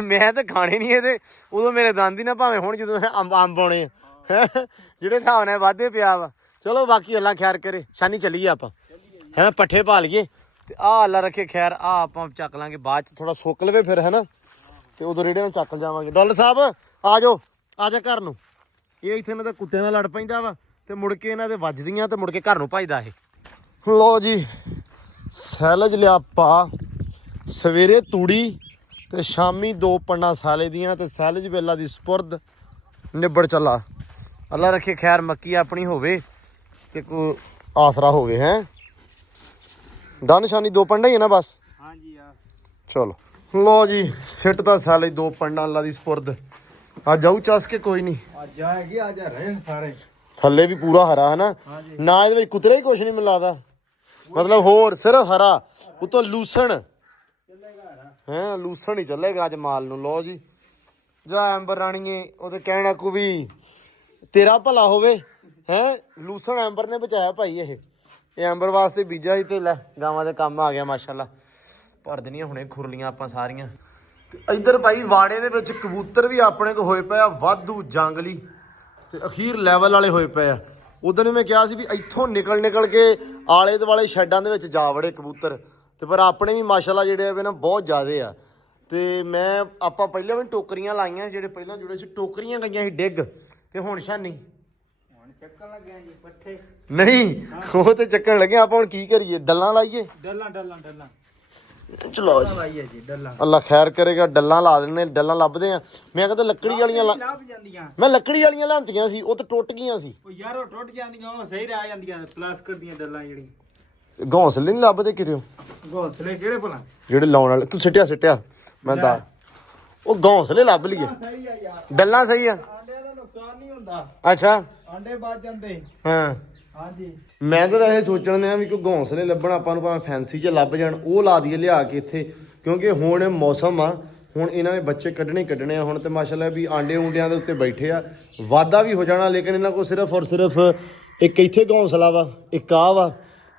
ਮੈਂ ਤਾਂ ਖਾਣੇ ਨਹੀਂ ਇਹਦੇ। ਉਦੋਂ ਮੇਰੇ ਦੰਦ ਹੀ ਨਾ ਭਾਵੇਂ ਹੁਣ ਜਦੋਂ ਅੰਬ ਆਉਣੇ ਆ ਜਿਹੜੇ ਹਿਸਾਬ ਨਾਲ ਵਾਧੇ ਪਿਆ ਵਾ। ਚਲੋ ਬਾਕੀ ਅੱਲਾ ਖੈਰ ਕਰੇ। ਸ਼ਾਨੀ ਚੱਲੀਏ ਆਪਾਂ ਹੈਂ ਪੱਠੇ ਪਾ ਲਈਏ ਤੇ ਆਹ ਅੱਲਾ ਰੱਖੇ ਖੈਰ। ਆਹ ਆਪਾਂ ਚੱਕ ਲਾਂਗੇ ਬਾਅਦ ਚ, ਥੋੜਾ ਸੁੱਕ ਲਵੇ ਫਿਰ ਹੈ ਨਾ, ਤੇ ਉਦੋਂ ਰੇੜੇ ਨੂੰ ਚੱਕ ਜਾਵਾਂਗੇ। ਡਾਲਰ ਸਾਹਿਬ ਆ ਜਾਓ, ਆ ਜਾ ਘਰ ਨੂੰ। ਇਹ ਇੱਥੇ ਇਹਨਾਂ ਦਾ ਕੁੱਤਿਆਂ ਨਾਲ ਲੜ ਪੈਂਦਾ ਵਾ ਤੇ ਮੁੜ ਕੇ ਇਹਨਾਂ ਦੇ ਵੱਜਦੀਆਂ ਤੇ ਮੁੜ ਕੇ ਘਰ ਨੂੰ ਭੱਜਦਾ ਇਹ। ਲੋ ਜੀ ਸੈਲਜ ਲਿਆ ਪਾ, ਸਵੇਰੇ ਤੂੜੀ ਤੇ ਸ਼ਾਮੀ 2 ਪੰਡਾਂ ਸਾਲੇ ਦੀਆਂ ਤੇ ਸੈਲਜ ਵੇਲਾ ਦੀ ਸਪੁਰਦ ਨਿਬੜ ਚੱਲਾ। ਅੱਲਾ ਰੱਖੇ ਖੈਰ ਮੱਕੀ ਆਪਣੀ ਹੋਵੇ ਤੇ ਕੋਈ ਆਸਰਾ ਹੋਵੇ। ਹੈ ਡਨ ਸ਼ਾਨੀ 2 ਪੰਡਾ ਹੀ ਹੈ ਨਾ ਬਸ? ਹਾਂਜੀ ਯਾਰ ਚਲੋ ਲੋ ਜੀ ਸਿੱਟ ਤਾਂ ਸਾਲੇ 2 ਪੰਡਾਂ ਅੱਲਾ ਦੀ ਸਪੁਰਦ। ਆ ਜਾਊ ਚੱਸ ਕੇ ਕੋਈ ਨਹੀਂ। ਅੱਜ ਆਏਗੀ, ਅੱਜ ਰਹੇ ਸਾਰੇ ਥੱਲੇ ਵੀ ਪੂਰਾ ਹਰਾ ਹੈ ਨਾ, ਨਾ ਇਹਦੇ ਵਿੱਚ ਕੁਤਰਾ ਹੀ ਕੁਛ ਨਹੀਂ ਮੈਨੂੰ ਲੱਗਦਾ। ਮਤਲਬ ਹੋਰ ਸਿਰਫ ਹਰਾ ਉਤੋਂ ਲੂਸਣ ਹੈ, ਲੂਸਣ ਹੀ ਚੱਲੇਗਾ ਅੱਜ ਮਾਲ ਨੂੰ। ਲੋ ਜੀ ਜਾ ਐਂਬਰ ਰਾਣੀਏ ਉਹਦੇ ਕਹਿਣਾ ਕੋ ਵੀ ਤੇਰਾ ਭਲਾ ਹੋਵੇ ਹੈ। ਲੂਸਣ ਐਂਬਰ ਨੇ ਬਚਾਇਆ ਭਾਈ। ਇਹ ਐਂਬਰ ਵਾਸਤੇ ਬੀਜਾ ਸੀ ਤੇ ਲੈ ਗਾਵਾਂ ਦੇ ਕੰਮ ਆ ਗਿਆ ਮਾਸ਼ਾਅੱਲਾ। ਭਰ ਦੇਣੀਆਂ ਹੁਣੇ ਖੁਰਲੀਆਂ ਆਪਾਂ ਸਾਰੀਆਂ। ਤੇ ਇੱਧਰ ਭਾਈ ਵਾੜੇ ਦੇ ਵਿੱਚ ਕਬੂਤਰ ਵੀ ਆਪਣੇ ਕੋ ਹੋਏ ਪਏ ਆ ਵਾਧੂ ਜੰਗਲੀ ਤੇ ਅਖੀਰ ਲੈਵਲ ਵਾਲੇ ਹੋਏ ਪਏ ਆ। ਉਦੋਂ ਨੇ ਮੈਂ ਕਿਹਾ ਸੀ ਵੀ ਇੱਥੋਂ ਨਿਕਲ ਕੇ ਆਲੇ ਦੁਆਲੇ ਸ਼ੈਡਾਂ ਦੇ ਵਿੱਚ ਜਾ ਵੜੇ ਕਬੂਤਰ, ਤੇ ਪਰ ਆਪਣੇ ਵੀ ਮਾਸ਼ਾਅੱਲਾ ਜਿਹੜੇ ਆ ਨਾ ਬਹੁਤ ਜ਼ਿਆਦੇ ਆ। ਤੇ ਮੈਂ ਆਪਾਂ ਪਹਿਲਾਂ ਵੀ ਟੋਕਰੀਆਂ ਲਾਈਆਂ, ਜਿਹੜੇ ਪਹਿਲਾਂ ਜੁੜੇ ਸੀ ਟੋਕਰੀਆਂ ਗਈਆਂ ਸੀ ਡਿੱਗ, ਤੇ ਹੁਣ ਸ਼ਾਨੀ ਹੁਣ ਚੱਕਣ ਲੱਗਿਆ ਜੀ ਪੱਠੇ। ਨਹੀਂ ਉਹ ਤੇ ਚੱਕਣ ਲੱਗੇ। ਆਪਾਂ ਹੁਣ ਕੀ ਕਰੀਏ, ਡੱਲਾਂ ਲਾਈਏ? ਡੱਲਾਂ ਚਲੋ ਜੀ ਲਾਈਏ ਜੀ ਡੱਲਾਂ। ਅੱਲਾ ਖੈਰ ਕਰੇਗਾ, ਡੱਲਾਂ ਲਾ ਦੇਣੇ। ਡੱਲਾਂ ਲੱਭਦੇ ਆ। ਮੈਂ ਕਹਿੰਦਾ ਲੱਕੜੀ ਵਾਲੀਆਂ ਲੱਭ ਜਾਂਦੀਆਂ। ਮੈਂ ਲੱਕੜੀ ਵਾਲੀਆਂ ਲਿਆਂਦੀਆਂ ਸੀ, ਉਹ ਤਾਂ ਟੁੱਟ ਗਈਆਂ ਸੀ। ਉਹ ਯਾਰ ਉਹ ਟੁੱਟ ਜਾਂਦੀਆਂ, ਉਹ ਸਹੀ ਰਹਿ ਜਾਂਦੀਆਂ ਪਲਾਸਟਿਕ ਦੀਆਂ ਡੱਲਾਂ। ਜਿਹੜੀ ਘੌਂਸਲੇ ਨਹੀਂ ਲੱਭਦੇ ਕਿਤੇ? ਘੋਂਸਲੇ ਕਿਹੜੇ ਭਲਾ? ਜਿਹੜੇ ਲਾਉਣ ਵਾਲੇ ਤੂੰ ਸਿੱਟਿਆ ਮੈਂ ਤਾਂ ਉਹ ਘੌਂਸਲੇ ਲੱਭ ਲਈਏ। ਸਹੀ ਆ ਯਾਰ, ਡੱਲਾਂ ਸਹੀ ਆ। ਆਂਡਿਆਂ ਦਾ ਨੁਕਸਾਨ ਨਹੀਂ ਹੁੰਦਾ, ਅੱਛਾ ਆਂਡੇ ਬਚ ਜਾਂਦੇ। ਹਾਂ ਹਾਂਜੀ ਮੈਂ ਤਾਂ ਵੈਸੇ ਸੋਚਣ ਦਿਆਂ ਵੀ ਕੋਈ ਘੌਂਸਲੇ ਲੱਭਣ ਆਪਾਂ ਨੂੰ ਭਾਵੇਂ ਫੈਂਸੀ 'ਚ ਲੱਭ ਜਾਣ, ਉਹ ਲਾ ਦਈਏ ਲਿਆ ਕੇ ਇੱਥੇ, ਕਿਉਂਕਿ ਹੁਣ ਮੌਸਮ ਆ, ਹੁਣ ਇਹਨਾਂ ਨੇ ਬੱਚੇ ਕੱਢਣੇ ਆ ਹੁਣ। ਤੇ ਮਾਸ਼ਾਅੱਲਾ ਵੀ ਆਂਡਿਆਂ ਦੇ ਉੱਤੇ ਬੈਠੇ ਆ, ਵਾਧਾ ਵੀ ਹੋ ਜਾਣਾ। ਲੇਕਿਨ ਇਹਨਾਂ ਕੋਲ ਸਿਰਫ ਔਰ ਸਿਰਫ ਇੱਕ ਇੱਥੇ ਘੌਂਸਲਾ ਵਾ, ਇੱਕ ਆ ਵਾ,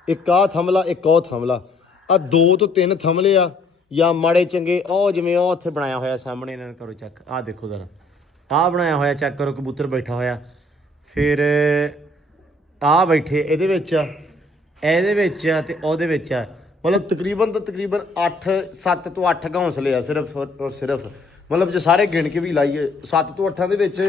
ਇੱਕ ਆ ਥੰਮਲਾ, ਇੱਕ ਉਹ ਥੰਮਲਾ। ਆ 2 ਤੋਂ 3 ਥੰਮਲੇ ਆ ਜਾਂ ਮਾੜੇ ਚੰਗੇ। ਉਹ ਜਿਵੇਂ ਉਹ ਉੱਥੇ ਬਣਾਇਆ ਹੋਇਆ ਸਾਹਮਣੇ, ਇਹਨਾਂ ਨੇ ਕਰੋ ਚੈੱਕ, ਆਹ ਦੇਖੋ ਜ਼ਰਾ, ਆਹ ਬਣਾਇਆ ਹੋਇਆ ਚੈੱਕ ਕਰੋ, ਕਬੂਤਰ ਬੈਠਾ ਹੋਇਆ। ਫਿਰ ਆਹ ਬੈਠੇ ਇਹਦੇ ਵਿੱਚ ਤੇ ਉਹਦੇ ਵਿੱਚ ਆ। ਮਤਲਬ ਤਕਰੀਬਨ 7 ਤੋਂ 8 ਘੌਂਸਲੇ ਆ ਸਿਰਫ ਔਰ ਸਿਰਫ। ਮਤਲਬ ਜੇ ਸਾਰੇ ਗਿਣ ਕੇ ਵੀ ਲਾਈਏ 7 ਤੋਂ 8 ਦੇ ਵਿੱਚ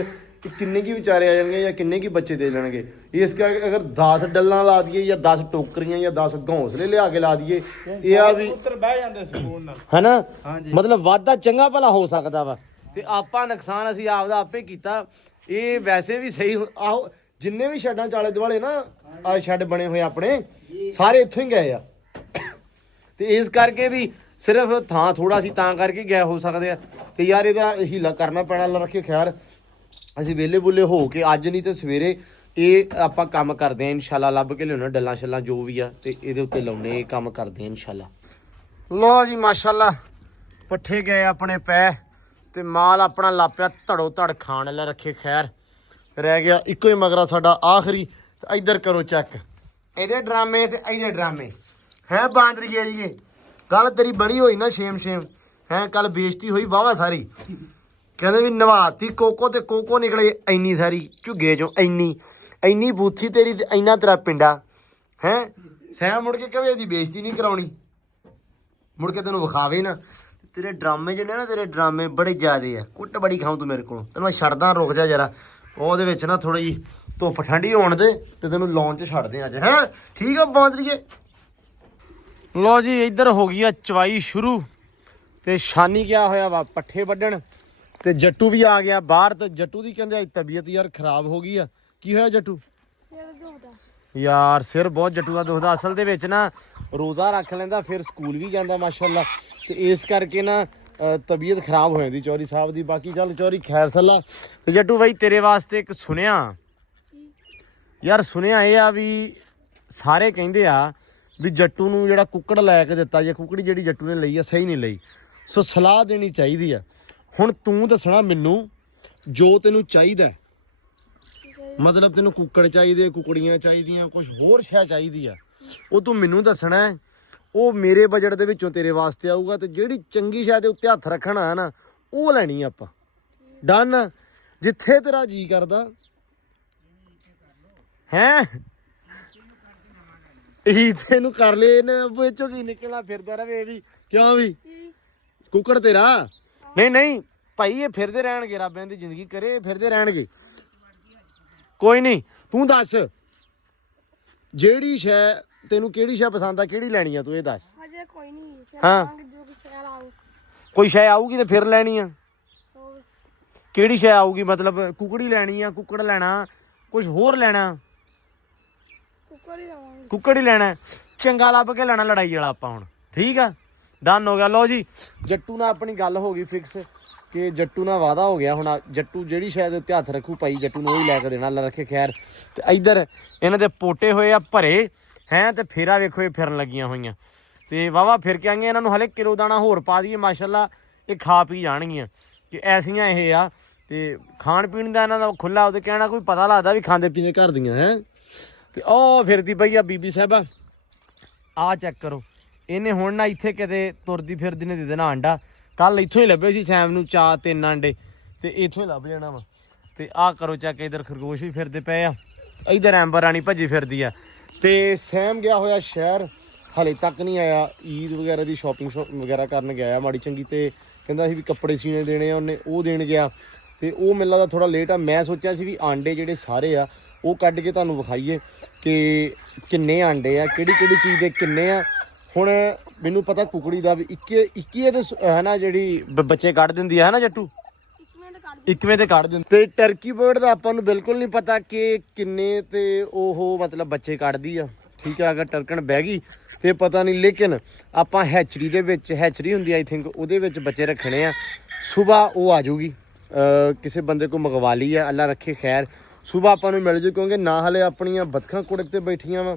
ਕਿ ਕਿੰਨੇ ਕੀ ਵਿਚਾਰੇ ਆ ਜਾਣਗੇ ਜਾਂ ਕਿੰਨੇ ਕੀ ਬੱਚੇ ਦੇ ਜਾਣਗੇ। ਇਸ ਕਰਕੇ ਅਗਰ 10 ਡੱਲਾਂ ਲਾ ਦਈਏ ਜਾਂ 10 ਟੋਕਰੀਆਂ ਜਾਂ 10 ਘੌਂਸਲੇ ਲਿਆ ਕੇ ਲਾ ਦਈਏ, ਇਹ ਆ ਵੀ ਉੱਤਰ ਬਹਿ ਜਾਂਦੇ ਸਕੂਨ ਨਾਲ ਹਨਾ, ਹਾਂਜੀ। ਮਤਲਬ ਵਾਧਾ ਚੰਗਾ ਭਲਾ ਹੋ ਸਕਦਾ ਵਾ। ਤੇ ਆਪਾਂ ਨੁਕਸਾਨ ਅਸੀਂ ਆਪਦਾ ਆਪੇ ਕੀਤਾ। ਇਹ ਵੈਸੇ ਵੀ ਸਹੀ ਆਹੋ, ਜਿੰਨੇ ਵੀ ਛੱਡਾਂ ਚਾਲੇ ਦੁਆਲੇ ਨਾ ਆ ਛੱਡ ਬਣੇ ਹੋਏ ਆਪਣੇ ਸਾਰੇ ਇੱਥੋਂ ਹੀ ਗਏ ਆ। ਤੇ ਇਸ ਕਰਕੇ ਵੀ ਸਿਰਫ ਥਾਂ ਥੋੜਾ ਸੀ ਤਾਂ ਕਰਕੇ ਗਏ ਹੋ ਸਕਦੇ ਆ। ਤੇ ਯਾਰ ਇਹਦਾ ਹੀਲਾ ਕਰਨਾ ਪੈਣਾ। ਅੱਲਾ ਰੱਖੇ ਖੈਰ, ਅਸੀਂ ਵਿਹਲੇ ਬੁੱਲੇ ਹੋ ਕੇ ਅੱਜ ਨਹੀਂ ਤੇ ਸਵੇਰੇ ਇਹ ਆਪਾਂ ਕੰਮ ਕਰਦੇ ਆ ਇਨਸ਼ਾਅੱਲਾ। ਲੱਭ ਕੇ ਲਿਆਉਣਾ ਡੱਲਾਂ ਛੱਲਾਂ ਜੋ ਵੀ ਆ ਤੇ ਇਹਦੇ ਉੱਤੇ ਲਾਉਣੇ, ਇਹ ਕੰਮ ਕਰਦੇ ਆ ਇਨਸ਼ਾਅੱਲਾ। ਲੋ ਜੀ ਮਾਸ਼ਾਅੱਲਾ ਪੱਠੇ ਗਏ ਆਪਣੇ ਪੈ ਤੇ ਮਾਲ ਆਪਣਾ ਲਾਪਿਆ ਧੜੋ ਧੜ ਖਾਣ। ਅੱਲਾ ਰੱਖੇ ਖੈਰ, ਰਹਿ ਗਿਆ ਇੱਕੋ ਹੀ ਮਗਰਾ ਸਾਡਾ ਆਖਰੀ। ਤੇ ਇੱਧਰ ਕਰੋ ਚੈੱਕ ਇਹਦੇ ਡਰਾਮੇ ਤੇ ਇਹਦੇ ਡਰਾਮੇ ਹੈ। ਬਾਂਦਰੀਏ ਜੀ ਗੱਲ ਤੇਰੀ ਬੜੀ ਹੋਈ ਨਾ ਸ਼ੇਮ ਹੈ। ਕੱਲ ਬੇਇੱਜ਼ਤੀ ਹੋਈ ਵਾਵਾ ਸਾਰੀ, ਕਹਿੰਦੇ ਵੀ ਨਵਾਤੀ ਕੋਕੋ ਤੇ ਕੋਕੋ ਨਿਕਲੇ ਇੰਨੀ ਸਾਰੀ ਝੁੱਗੇ ਚੋਂ, ਇੰਨੀ ਬੂਥੀ ਤੇਰੀ ਤੇ ਇੰਨਾ ਤੇਰਾ ਪਿੰਡਾ ਹੈ। ਸੈਂ ਮੁੜ ਕੇ ਕਵੇ ਇਹਦੀ ਬੇਇੱਜ਼ਤੀ ਨਹੀਂ ਕਰਾਉਣੀ, ਮੁੜ ਕੇ ਤੈਨੂੰ ਵਿਖਾਵੇ ਨਾ। ਤੇਰੇ ਡਰਾਮੇ ਜਿਹੜੇ ਨਾ, ਤੇਰੇ ਡਰਾਮੇ ਬੜੇ ਜ਼ਿਆਦੇ ਆ। ਕੁੱਟ ਬੜੀ ਖਾਉ ਤੂੰ ਮੇਰੇ ਕੋਲੋਂ, ਤੈਨੂੰ ਮੈਂ ਛੱਡਦਾ, ਰੁਕ ਜਾ ਜਰਾ। ਉਹਦੇ ਵਿੱਚ ਨਾ ਥੋੜੀ ਜਿਹੀ ਧੁੱਪ ਠੰਡੀ ਹੋਣ ਦੇ ਤੇ ਤੈਨੂੰ ਲੌਨ 'ਚ ਛੱਡਦੇ ਅੱਜ, ਹੈਂ ਠੀਕ ਆ ਬਾਂਦਰੀਏ। ਲੋ ਜੀ ਇੱਧਰ ਹੋ ਗਈ ਆ ਚਵਾਈ ਸ਼ੁਰੂ ਤੇ ਸ਼ਾਨੀ ਗਿਆ ਹੋਇਆ ਵਾ ਪੱਠੇ ਵੱਢਣ ਤੇ ਜੱਟੂ ਵੀ ਆ ਗਿਆ ਬਾਹਰ। ਤੇ ਜੱਟੂ ਦੀ ਕਹਿੰਦੇ ਤਬੀਅਤ ਯਾਰ ਖਰਾਬ ਹੋ ਗਈ ਆ। ਕੀ ਹੋਇਆ ਜੱਟੂ? ਸਿਰ ਦੁਖਦਾ ਯਾਰ ਸਿਰ ਬਹੁਤ ਜੱਟੂ ਦਾ ਦੁਖਦਾ। ਅਸਲ ਦੇ ਵਿੱਚ ਨਾ ਰੋਜ਼ਾ ਰੱਖ ਲੈਂਦਾ, ਫਿਰ ਸਕੂਲ ਵੀ ਜਾਂਦਾ ਮਾਸ਼ਾਅੱਲਾ, ਤੇ ਇਸ ਕਰਕੇ ਨਾ ਤਬੀਅਤ ਖਰਾਬ ਹੋ ਜਾਂਦੀ ਚੌਧਰੀ ਸਾਹਿਬ ਦੀ। ਬਾਕੀ ਚੱਲ ਚੌਧਰੀ ਖੈਰ ਸੱਲਾ। ਤੇ ਜੱਟੂ ਬਾਈ ਤੇਰੇ ਵਾਸਤੇ ਇੱਕ ਸੁਣਿਆ ਯਾਰ, ਸੁਣਿਆ ਇਹ ਆ ਵੀ ਸਾਰੇ ਕਹਿੰਦੇ ਆ ਵੀ ਜੱਟੂ ਨੂੰ ਜਿਹੜਾ ਕੁੱਕੜ ਲੈ ਕੇ ਦਿੱਤਾ ਜਾਂ ਕੁੱਕੜੀ ਜਿਹੜੀ ਜੱਟੂ ਨੇ ਲਈ ਆ ਸਹੀ ਨਹੀਂ ਲਈ, ਸੋ ਸਲਾਹ ਦੇਣੀ ਚਾਹੀਦੀ ਆ। ਹੁਣ ਤੂੰ ਦੱਸਣਾ ਮੈਨੂੰ ਜੋ ਤੈਨੂੰ ਚਾਹੀਦਾ, ਮਤਲਬ ਤੈਨੂੰ ਕੁੱਕੜ ਚਾਹੀਦੇ, ਕੁੱਕੜੀਆਂ ਚਾਹੀਦੀਆਂ, ਕੁਝ ਹੋਰ ਸ਼ੈ ਚਾਹੀਦੀ ਆ, ਉਹ ਤੂੰ ਮੈਨੂੰ ਦੱਸਣਾ ਹੈ। ਉਹ ਮੇਰੇ ਬਜਟ ਦੇ ਵਿੱਚੋਂ ਤੇਰੇ ਵਾਸਤੇ ਆਊਗਾ। ਤੇ ਜਿਹੜੀ ਚੰਗੀ ਸ਼ੈ ਦੇ ਉੱਤੇ ਹੱਥ ਰੱਖਣਾ ਹੈ ਨਾ, ਉਹ ਲੈਣੀ ਆਪਾਂ। ਡਨ? ਜਿੱਥੇ ਤੇਰਾ ਜੀ ਕਰਦਾ ਹੈਂ ਇਹੀ ਤੈਨੂੰ ਕਰ ਲੈ। ਇਹਨੇ ਵਿੱਚੋਂ ਕੀ ਨਿਕਲਣਾ, ਫਿਰਦਾ ਰਵੇ ਵੀ ਕਿਉਂ ਵੀ ਕੁੱਕੜ ਤੇਰਾ। ਨਹੀਂ ਭਾਈ, ਇਹ ਫਿਰਦੇ ਰਹਿਣਗੇ, ਰੱਬ ਇਹਨਾਂ ਦੀ ਜ਼ਿੰਦਗੀ ਕਰੇ, ਫਿਰਦੇ ਰਹਿਣਗੇ। ਕੋਈ ਨਹੀਂ, ਤੂੰ ਦੱਸ ਜਿਹੜੀ ਸ਼ੈ ਤੈਨੂੰ, ਕਿਹੜੀ ਸ਼ੈ ਪਸੰਦ ਆ, ਕਿਹੜੀ ਲੈਣੀ ਆ, ਤੂੰ ਇਹ ਦੱਸ। ਹਜੇ ਕੋਈ ਨਹੀਂ। ਹਾਂ ਜੋ ਕਿ ਸਿਰ ਆਉ ਕੋਈ ਸ਼ੈ ਆਊਗੀ ਤੇ ਫਿਰ ਲੈਣੀ ਆ। ਕਿਹੜੀ ਸ਼ੈ ਆਊਗੀ? ਮਤਲਬ ਕੁੱਕੜੀ ਲੈਣੀ ਆ, ਕੁੱਕੜ ਲੈਣਾ, ਕੁਝ ਹੋਰ ਲੈਣਾ? ਕੁੱਕਰ ਹੀ ਲਾਵਾਂਗੇ। ਕੁੱਕੜ ਹੀ ਲੈਣਾ। ਚੰਗਾ ਲੱਭ ਕੇ ਲੈਣਾ ਲੜਾਈ ਵਾਲਾ ਆਪਾਂ ਹੁਣ, ਠੀਕ ਆ? ਡਨ ਹੋ ਗਿਆ। ਲਓ ਜੀ ਜੱਟੂ ਨਾਲ ਆਪਣੀ ਗੱਲ ਹੋ ਗਈ ਫਿਕਸ ਕਿ ਜੱਟੂ ਨਾਲ ਵਾਅਦਾ ਹੋ ਗਿਆ। ਹੁਣ ਜੱਟੂ ਜਿਹੜੀ ਸ਼ਾਇਦ ਉੱਤੇ ਹੱਥ ਰੱਖੂ ਭਾਈ ਜੱਟੂ ਨੂੰ ਉਹ ਹੀ ਲੈ ਕੇ ਦੇਣਾ। ਅੱਲਾ ਰੱਖੇ ਖੈਰ। ਤੇ ਇੱਧਰ ਇਹਨਾਂ ਦੇ ਪੋਟੇ ਹੋਏ ਆ ਭਰੇ ਹੈਂ, ਤੇ ਫੇਰਾ ਵੇਖੋ ਇਹ ਫਿਰਨ ਲੱਗੀਆਂ ਹੋਈਆਂ। ਤੇ ਵਾਵਾ ਫਿਰ ਕੇ ਆਈਆਂ। ਇਹਨਾਂ ਨੂੰ ਹਲੇ ਕਿਲੋ ਦਾਣਾ ਹੋਰ ਪਾ ਦਈਏ ਮਾਸ਼ਾਅੱਲਾ, ਇਹ ਖਾ ਪੀ ਜਾਣਗੀਆਂ ਕਿ ਐਸੀਆਂ ਇਹ ਆ। ਤੇ ਖਾਣ ਪੀਣ ਦਾ ਇਹਨਾਂ ਦਾ ਖੁੱਲਾ, ਉਹਦੇ ਕਹਿਣਾ ਕੋਈ ਪਤਾ ਲੱਗਦਾ ਵੀ ਖਾਂਦੇ ਪੀਂਦੇ ਘਰ ਦੀਆਂ ਹੈ। ਤੇ ਉਹ ਫਿਰਦੀ ਪਈ ਆ ਬੀਬੀ ਸਾਹਿਬਾ, ਆਹ ਚੈੱਕ ਕਰੋ। ਇਹਨੇ ਹੁਣ ਨਾ ਇੱਥੇ ਕਿਤੇ ਤੁਰਦੀ ਫਿਰਦੀ ਨੇ ਦੇ ਦੇਣਾ ਆਂਡਾ। ਕੱਲ ਇੱਥੋਂ ਹੀ ਲੱਭੇ ਸੀ ਸੈਮ ਨੂੰ 3 ਆਂਡੇ, ਤੇ ਇੱਥੋਂ ਹੀ ਲੱਭ ਜਾਣਾ ਵਾ। ਤੇ ਆਹ ਕਰੋ ਚੈੱਕ, ਇੱਧਰ ਖਰਗੋਸ਼ ਵੀ ਫਿਰਦੇ ਪਏ ਆ, ਇੱਧਰ ਐਂਬਰ ਰਾਣੀ ਭੱਜੀ ਫਿਰਦੀ ਆ। ਤੇ ਸੈਮ ਗਿਆ ਹੋਇਆ ਸ਼ਹਿਰ, ਹਲੇ ਤੱਕ ਨਹੀਂ ਆਇਆ। ਈਦ ਵਗੈਰਾ ਦੀ ਸ਼ਾਪਿੰਗ ਵਗੈਰਾ ਕਰਨ ਗਿਆ ਮਾੜੀ ਚੰਗੀ, ਤੇ ਕਹਿੰਦਾ ਸੀ ਵੀ ਕੱਪੜੇ ਸੀਨੇ ਦੇਣੇ ਆ ਉਹਨੇ, ਉਹ ਦੇਣ ਗਿਆ। ਤੇ ਉਹ ਮੈਨੂੰ ਲੱਗਦਾ ਥੋੜਾ ਲੇਟ ਆ। ਮੈਂ ਸੋਚਿਆ ਸੀ ਵੀ ਆਂਡੇ ਜਿਹੜੇ ਸਾਰੇ ਆ ਉਹ ਕੱਢ ਕੇ ਤੁਹਾਨੂੰ ਵਿਖਾਈਏ ਕਿ ਕਿੰਨੇ ਆਂਡੇ ਆ, ਕਿਹੜੀ ਚੀਜ਼ ਦੇ ਕਿੰਨੇ ਆ। ਹੁਣ ਮੈਨੂੰ ਪਤਾ ਕੁਕੜੀ ਦਾ ਵੀ 21 ਤੇ ਹੈ ਨਾ, ਜਿਹੜੀ ਬੱਚੇ ਕੱਢ ਦਿੰਦੀ ਆ, ਹੈ ਨਾ ਜੱਟੂ? 21ਵੇਂ ਤੇ ਕੱਢ ਦਿੰਦੀ। ਤੇ ਟਰਕੀ ਬਰਡ ਦਾ ਆਪਾਂ ਨੂੰ ਬਿਲਕੁਲ ਨਹੀਂ ਪਤਾ ਕਿ ਕਿੰਨੇ ਤੇ ਉਹ ਮਤਲਬ ਬੱਚੇ ਕੱਢਦੀ ਆ, ਠੀਕ ਆ? ਅਗਰ ਟਰਕਣ ਬਹਿ ਗਈ ਤੇ ਪਤਾ ਨਹੀਂ, ਲੇਕਿਨ ਆਪਾਂ ਹੈਚਰੀ ਦੇ ਵਿੱਚ, ਹੈਚਰੀ ਹੁੰਦੀ ਆਈ ਥਿੰਕ, ਉਹਦੇ ਵਿੱਚ ਬੱਚੇ ਰੱਖਣੇ ਆ। ਸੁਬਾਹ ਉਹ ਆ ਜਾਊਗੀ, ਕਿਸੇ ਬੰਦੇ ਕੋ ਮੰਗਵਾ ਲਈ ਆ, ਅੱਲਾ ਰੱਖੇ ਖੈਰ। ਸੁਬਾਹ ਆਪਾਂ ਨੂੰ ਮਿਲ ਜੂ, ਕਿਉਂਕਿ ਨਾ ਹਲੇ ਆਪਣੀਆਂ ਬੱਤਖਾਂ ਕੁੜਕ ਤੇ ਬੈਠੀਆਂ ਵਾ,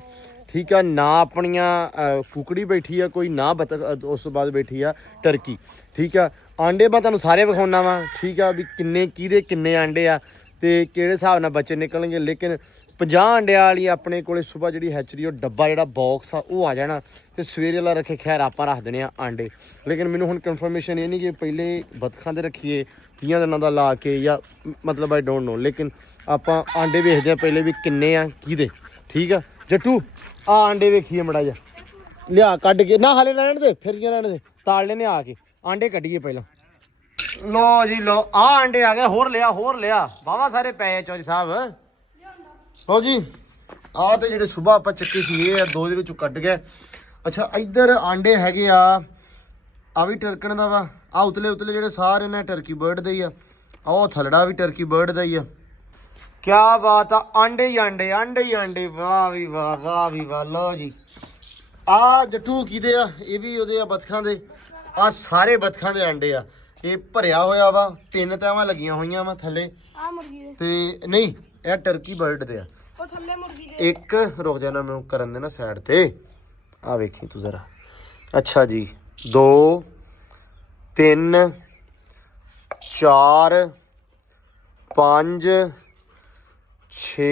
ਠੀਕ ਆ? ਨਾ ਆਪਣੀਆਂ ਕੁਕੜੀ ਬੈਠੀ ਆ ਕੋਈ, ਨਾ ਬੱਤਖ ਉਸ ਤੋਂ ਬਾਅਦ ਬੈਠੀ ਆ ਟਰਕੀ, ਠੀਕ ਆ? ਆਂਡੇ ਮੈਂ ਤੁਹਾਨੂੰ ਸਾਰੇ ਵਿਖਾਉਣਾ ਵਾ, ਠੀਕ ਆ? ਵੀ ਕਿੰਨੇ ਕਿਹਦੇ ਕਿੰਨੇ ਆਂਡੇ ਆ ਤੇ ਕਿਹੜੇ ਹਿਸਾਬ ਨਾਲ ਬੱਚੇ ਨਿਕਲਣਗੇ। ਲੇਕਿਨ 50 ਆਂਡਿਆਂ ਵਾਲੀ ਆਪਣੇ ਕੋਲੇ ਸੁਬਾਹ ਜਿਹੜੀ ਹੈਚਰੀ, ਉਹ ਡੱਬਾ ਜਿਹੜਾ ਬਾਕਸ ਆ ਉਹ ਆ ਜਾਣਾ। ਤੇ ਸਵੇਰੇ ਵਾਲਾ ਰੱਖੇ ਖੈਰ ਆਪਾਂ ਰੱਖ ਦੇਣੇ ਆ ਆਂਡੇ। ਲੇਕਿਨ ਮੈਨੂੰ ਹੁਣ ਕਨਫਰਮੇਸ਼ਨ ਇਹ ਨਹੀਂ ਕਿ ਪਹਿਲੇ ਬੱਤਖਾਂ ਦੇ ਰੱਖੀਏ 30 ਦਿਨਾਂ ਦਾ ਲਾ ਕੇ, ਜਾਂ ਮਤਲਬ ਆਈ ਡੋਂਟ ਨੋ। ਲੇਕਿਨ ਆਪਾਂ ਆਂਡੇ ਵੇਖਦੇ ਆ ਪਹਿਲੇ ਵੀ ਕਿੰਨੇ ਆ ਕਿਹਦੇ, ਠੀਕ ਆ? ਜੱਟੂ ਆ ਆਂਡੇ ਵੇਖੀਏ ਮੜਾ ਜਾ, ਲਿਆ ਕੱਢ ਕੇ। ਨਾ ਹਾਲੇ ਲੈਣ ਦੇ, ਫਿਰੀਆਂ ਲੈਣ ਦੇ, ਤਾਲ ਲੈਣੇ ਆ ਕੇ ਆਂਡੇ ਕੱਢੀਏ ਪਹਿਲਾਂ। ਲੋ ਜੀ ਲੋ, ਆ ਅੰਡੇ ਆ ਗਏ। ਹੋਰ ਲਿਆ ਵਾਵਾ ਸਾਰੇ ਪਏ ਆ ਚੌਧਰੀ ਸਾਹਿਬ। ਲੋ ਜੀ ਆ ਤੇ ਜਿਹੜੇ ਸੁਬਾ ਆਪਾਂ ਚੱਕੇ ਸੀ ਇਹ ਆ, ਦੋ ਦੇ ਵਿੱਚੋਂ ਕੱਢ ਗਏ। ਅੱਛਾ ਇੱਧਰ ਆਂਡੇ ਹੈਗੇ ਆ ਵੀ ਟਰਕਣ ਦਾ ਵਾ। ਆ ਉਤਲੇ ਜਿਹੜੇ ਸਾਰੇ ਨੇ ਟਰਕੀ ਬਰਡ ਦੇ ਹੀ ਆ। ਉਹ ਥਲੜਾ ਵੀ ਟਰਕੀ ਬਰਡ ਦਾ ਹੀ ਆ। ਕਿਆ ਬਾਤ ਆ, ਆਂਡੇ ਹੀ ਆਂਡੇ ਵਾਹ ਵੀ ਵਾਹ। ਲੋ ਜੀ ਆ ਜੱਟੂ ਕਿਹਦੇ ਆ? ਇਹ ਵੀ ਉਹਦੇ ਆ, ਬਤਖਾਂ ਦੇ। ਆ ਸਾਰੇ ਬਤਖਾਂ ਦੇ ਆਂਡੇ ਆ। ਇਹ ਭਰਿਆ ਹੋਇਆ ਵਾ, 3 ਤੈਵਾਂ ਲੱਗੀਆਂ ਹੋਈਆਂ ਵਾ ਥੱਲੇ। ਆ ਮੁਰਗੀ ਦੇ ਤੇ ਨਹੀਂ, ਇਹ ਟਰਕੀ ਬਰਡ ਦੇ ਆ। ਉਹ ਥੱਲੇ ਮੁਰਗੀ ਦੇ। ਇੱਕ ਰੁਕ ਜਾਣਾ ਮੈਨੂੰ ਕਰਨ ਦੇ ਨਾ ਸਾਈਡ ਤੇ। ਆ ਵੇਖੀ ਤੂੰ ਜ਼ਰਾ। ਅੱਛਾ ਜੀ 2 3 4 5 6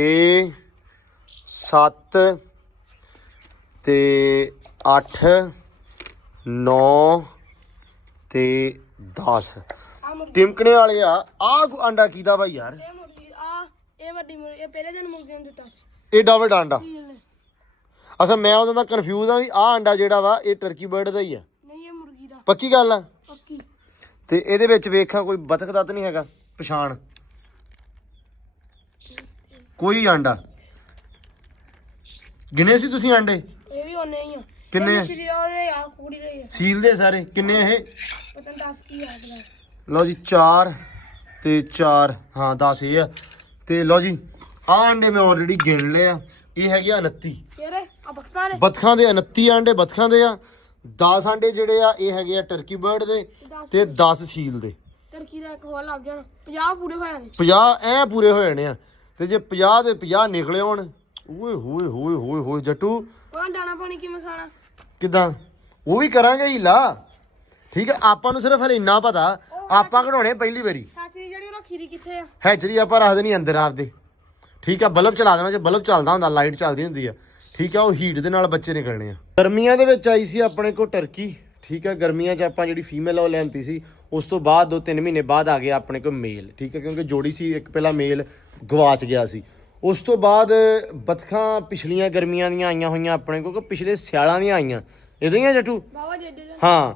7 ਤੇ 8 9 ਤੇ 10 ਆ ਮੁਰਗੀ ਟਿਮਕਣੇ ਵਾਲੇ ਆ। ਆਂਡਾ ਕੀਦਾ ਵਾ ਯਾਰ? ਇਹ ਮੁਰਗੀ ਇਹ ਵੱਡੀ ਮੁਰਗੀ ਇਹ ਪਹਿਲੇ ਦਿਨ ਮੁਰਗੀ ਨੂੰ ਦਿੱਤਾ ਸੀ। ਏਡਾ ਵੱਡਾ ਆਂਡਾ? ਸੀਲ ਨੇ। ਅਸਾਂ ਮੈਂ ਉਦੋਂ ਦਾ ਕਨਫਿਊਜ਼ ਆ ਵੀ ਆਹ ਅੰਡਾ ਜਿਹੜਾ ਵਾ ਇਹ ਟਰਕੀ ਬਰਡ ਦਾ ਹੀ ਆ। ਨਹੀਂ ਇਹ ਮੁਰਗੀ ਦਾ। ਪੱਕੀ ਗੱਲ ਆ? ਪੱਕੀ। ਤੇ ਇਹਦੇ ਵਿੱਚ ਵੇਖਾਂ ਕੋਈ ਬਤਖ ਦਾ ਤਾਂ ਨਹੀਂ ਹੈਗਾ ਪਛਾਣ? ਕੋਈ ਆਂਡਾ ਗਿਣੇ ਸੀ ਤੁਸੀਂ ਆਂਡੇ? ਇਹ ਵੀ ਉਹਨੇ ਹੀ ਆ। ਕਿੰਨੇ ਆ? ਸ਼੍ਰੀ ਉਹਨੇ ਆ ਕੁੜੀ ਰਹੀ ਆ। ਸੀਲ ਦੇ ਸਾਰੇ ਕਿੰਨੇ ਇਹ? ਪਤਾ ਨੀ 10 ਕੀ ਆ ਅਗਲਾ। ਲਓ ਜੀ 4 ਤੇ 4 ਹਾਂ 10 ਇਹ ਆ। ਤੇ ਲਓ ਜੀ ਆਹ ਆਂਡੇ ਮੈਂ ਆਲਰੇਡੀ ਗਿਣ ਲਏ ਆ। ਇਹ ਹੈਗੇ 29 ਕਿਹੜੇ ਆ ਬਖਤਾਂ ਦੇ? ਬਤਖਾਂ ਦੇ 29 ਆਂਡੇ ਬਤਖਾਂ ਦੇ ਆ। 10 ਆਂਡੇ ਜਿਹੜੇ ਆ ਇਹ ਹੈਗੇ ਆ ਟਰਕੀ ਬਰਡ ਦੇ ਤੇ 10 ਸੀਲ ਦੇ। ਟਰਕੀ ਦਾ ਇੱਕ ਹੋਰ ਲੱਭ ਜਾਣਾ। 50 ਪੂਰੇ ਹੋਏ ਨੇ। 50 ਐ ਪੂਰੇ ਹੋ ਜਾਣੇ ਆ। ਤੇ ਜੇ 50 ਦੇ 50 ਨਿਕਲੇ ਹੋਣ, ਓਏ ਜੱਟੂ ਉਹ ਦਾਣਾ ਪਾਣੀ ਕਿਵੇਂ ਖਾਣਾ? ਕਿਦਾਂ? ਉਹ ਵੀ ਕਰਾਂਗੇ ਹੀਲਾ। ਠੀਕ ਹੈ, ਆਪਾਂ ਨੂੰ ਸਿਰਫ ਹਲੇ ਇੰਨਾ ਪਤਾ ਆਪਾਂ ਕਢਾਉਣੇ ਪਹਿਲੀ ਵਾਰੀ। ਸਾਥੀ ਜਿਹੜੀ ਉਹ ਰੱਖੀ ਦੀ ਕਿੱਥੇ ਆ? ਹੈਚਰੀ ਆਪਾਂ ਰੱਖ ਦੇਣੀ ਅੰਦਰ ਆਪਦੇ। ਠੀਕ ਆ, ਬਲਬ ਚਲਾ ਦੇਣਾ। ਜੇ ਬਲਬ ਚੱਲਦਾ ਹੁੰਦਾ, ਲਾਈਟ ਚੱਲਦੀ ਹੁੰਦੀ ਆ, ਠੀਕ ਆ, ਉਹ ਹੀਟ ਦੇ ਨਾਲ ਬੱਚੇ ਨਿਕਲਣੇ ਆ। ਗਰਮੀਆਂ ਦੇ ਵਿੱਚ ਆਈ ਸੀ ਆਪਣੇ ਕੋਲ ਟਰਕੀ। ਠੀਕ ਆ, ਗਰਮੀਆਂ 'ਚ ਆਪਾਂ ਜਿਹੜੀ ਫੀਮੇਲ ਉਹ ਲੈਂਦੀ ਸੀ। ਉਸ ਤੋਂ ਬਾਅਦ 2-3 ਮਹੀਨੇ ਬਾਅਦ ਆ ਗਿਆ ਆਪਣੇ ਕੋਲ ਮੇਲ। ਠੀਕ ਹੈ, ਕਿਉਂਕਿ ਜੋੜੀ ਸੀ ਇੱਕ, ਪਹਿਲਾਂ ਮੇਲ ਗਵਾਚ ਗਿਆ ਸੀ। ਉਸ ਤੋਂ ਬਾਅਦ ਬਤਖਾਂ ਪਿਛਲੀਆਂ ਗਰਮੀਆਂ ਦੀਆਂ ਆਈਆਂ ਹੋਈਆਂ ਆਪਣੇ ਕੋਲ, ਪਿਛਲੇ ਸਿਆਲਾਂ ਦੀਆਂ ਆਈਆਂ। ਇਹਦੇ ਹੀ ਆ ਜੱਟੂ? ਬਾਬਾ ਜੇਡੇ ਦੇ। ਹਾਂ,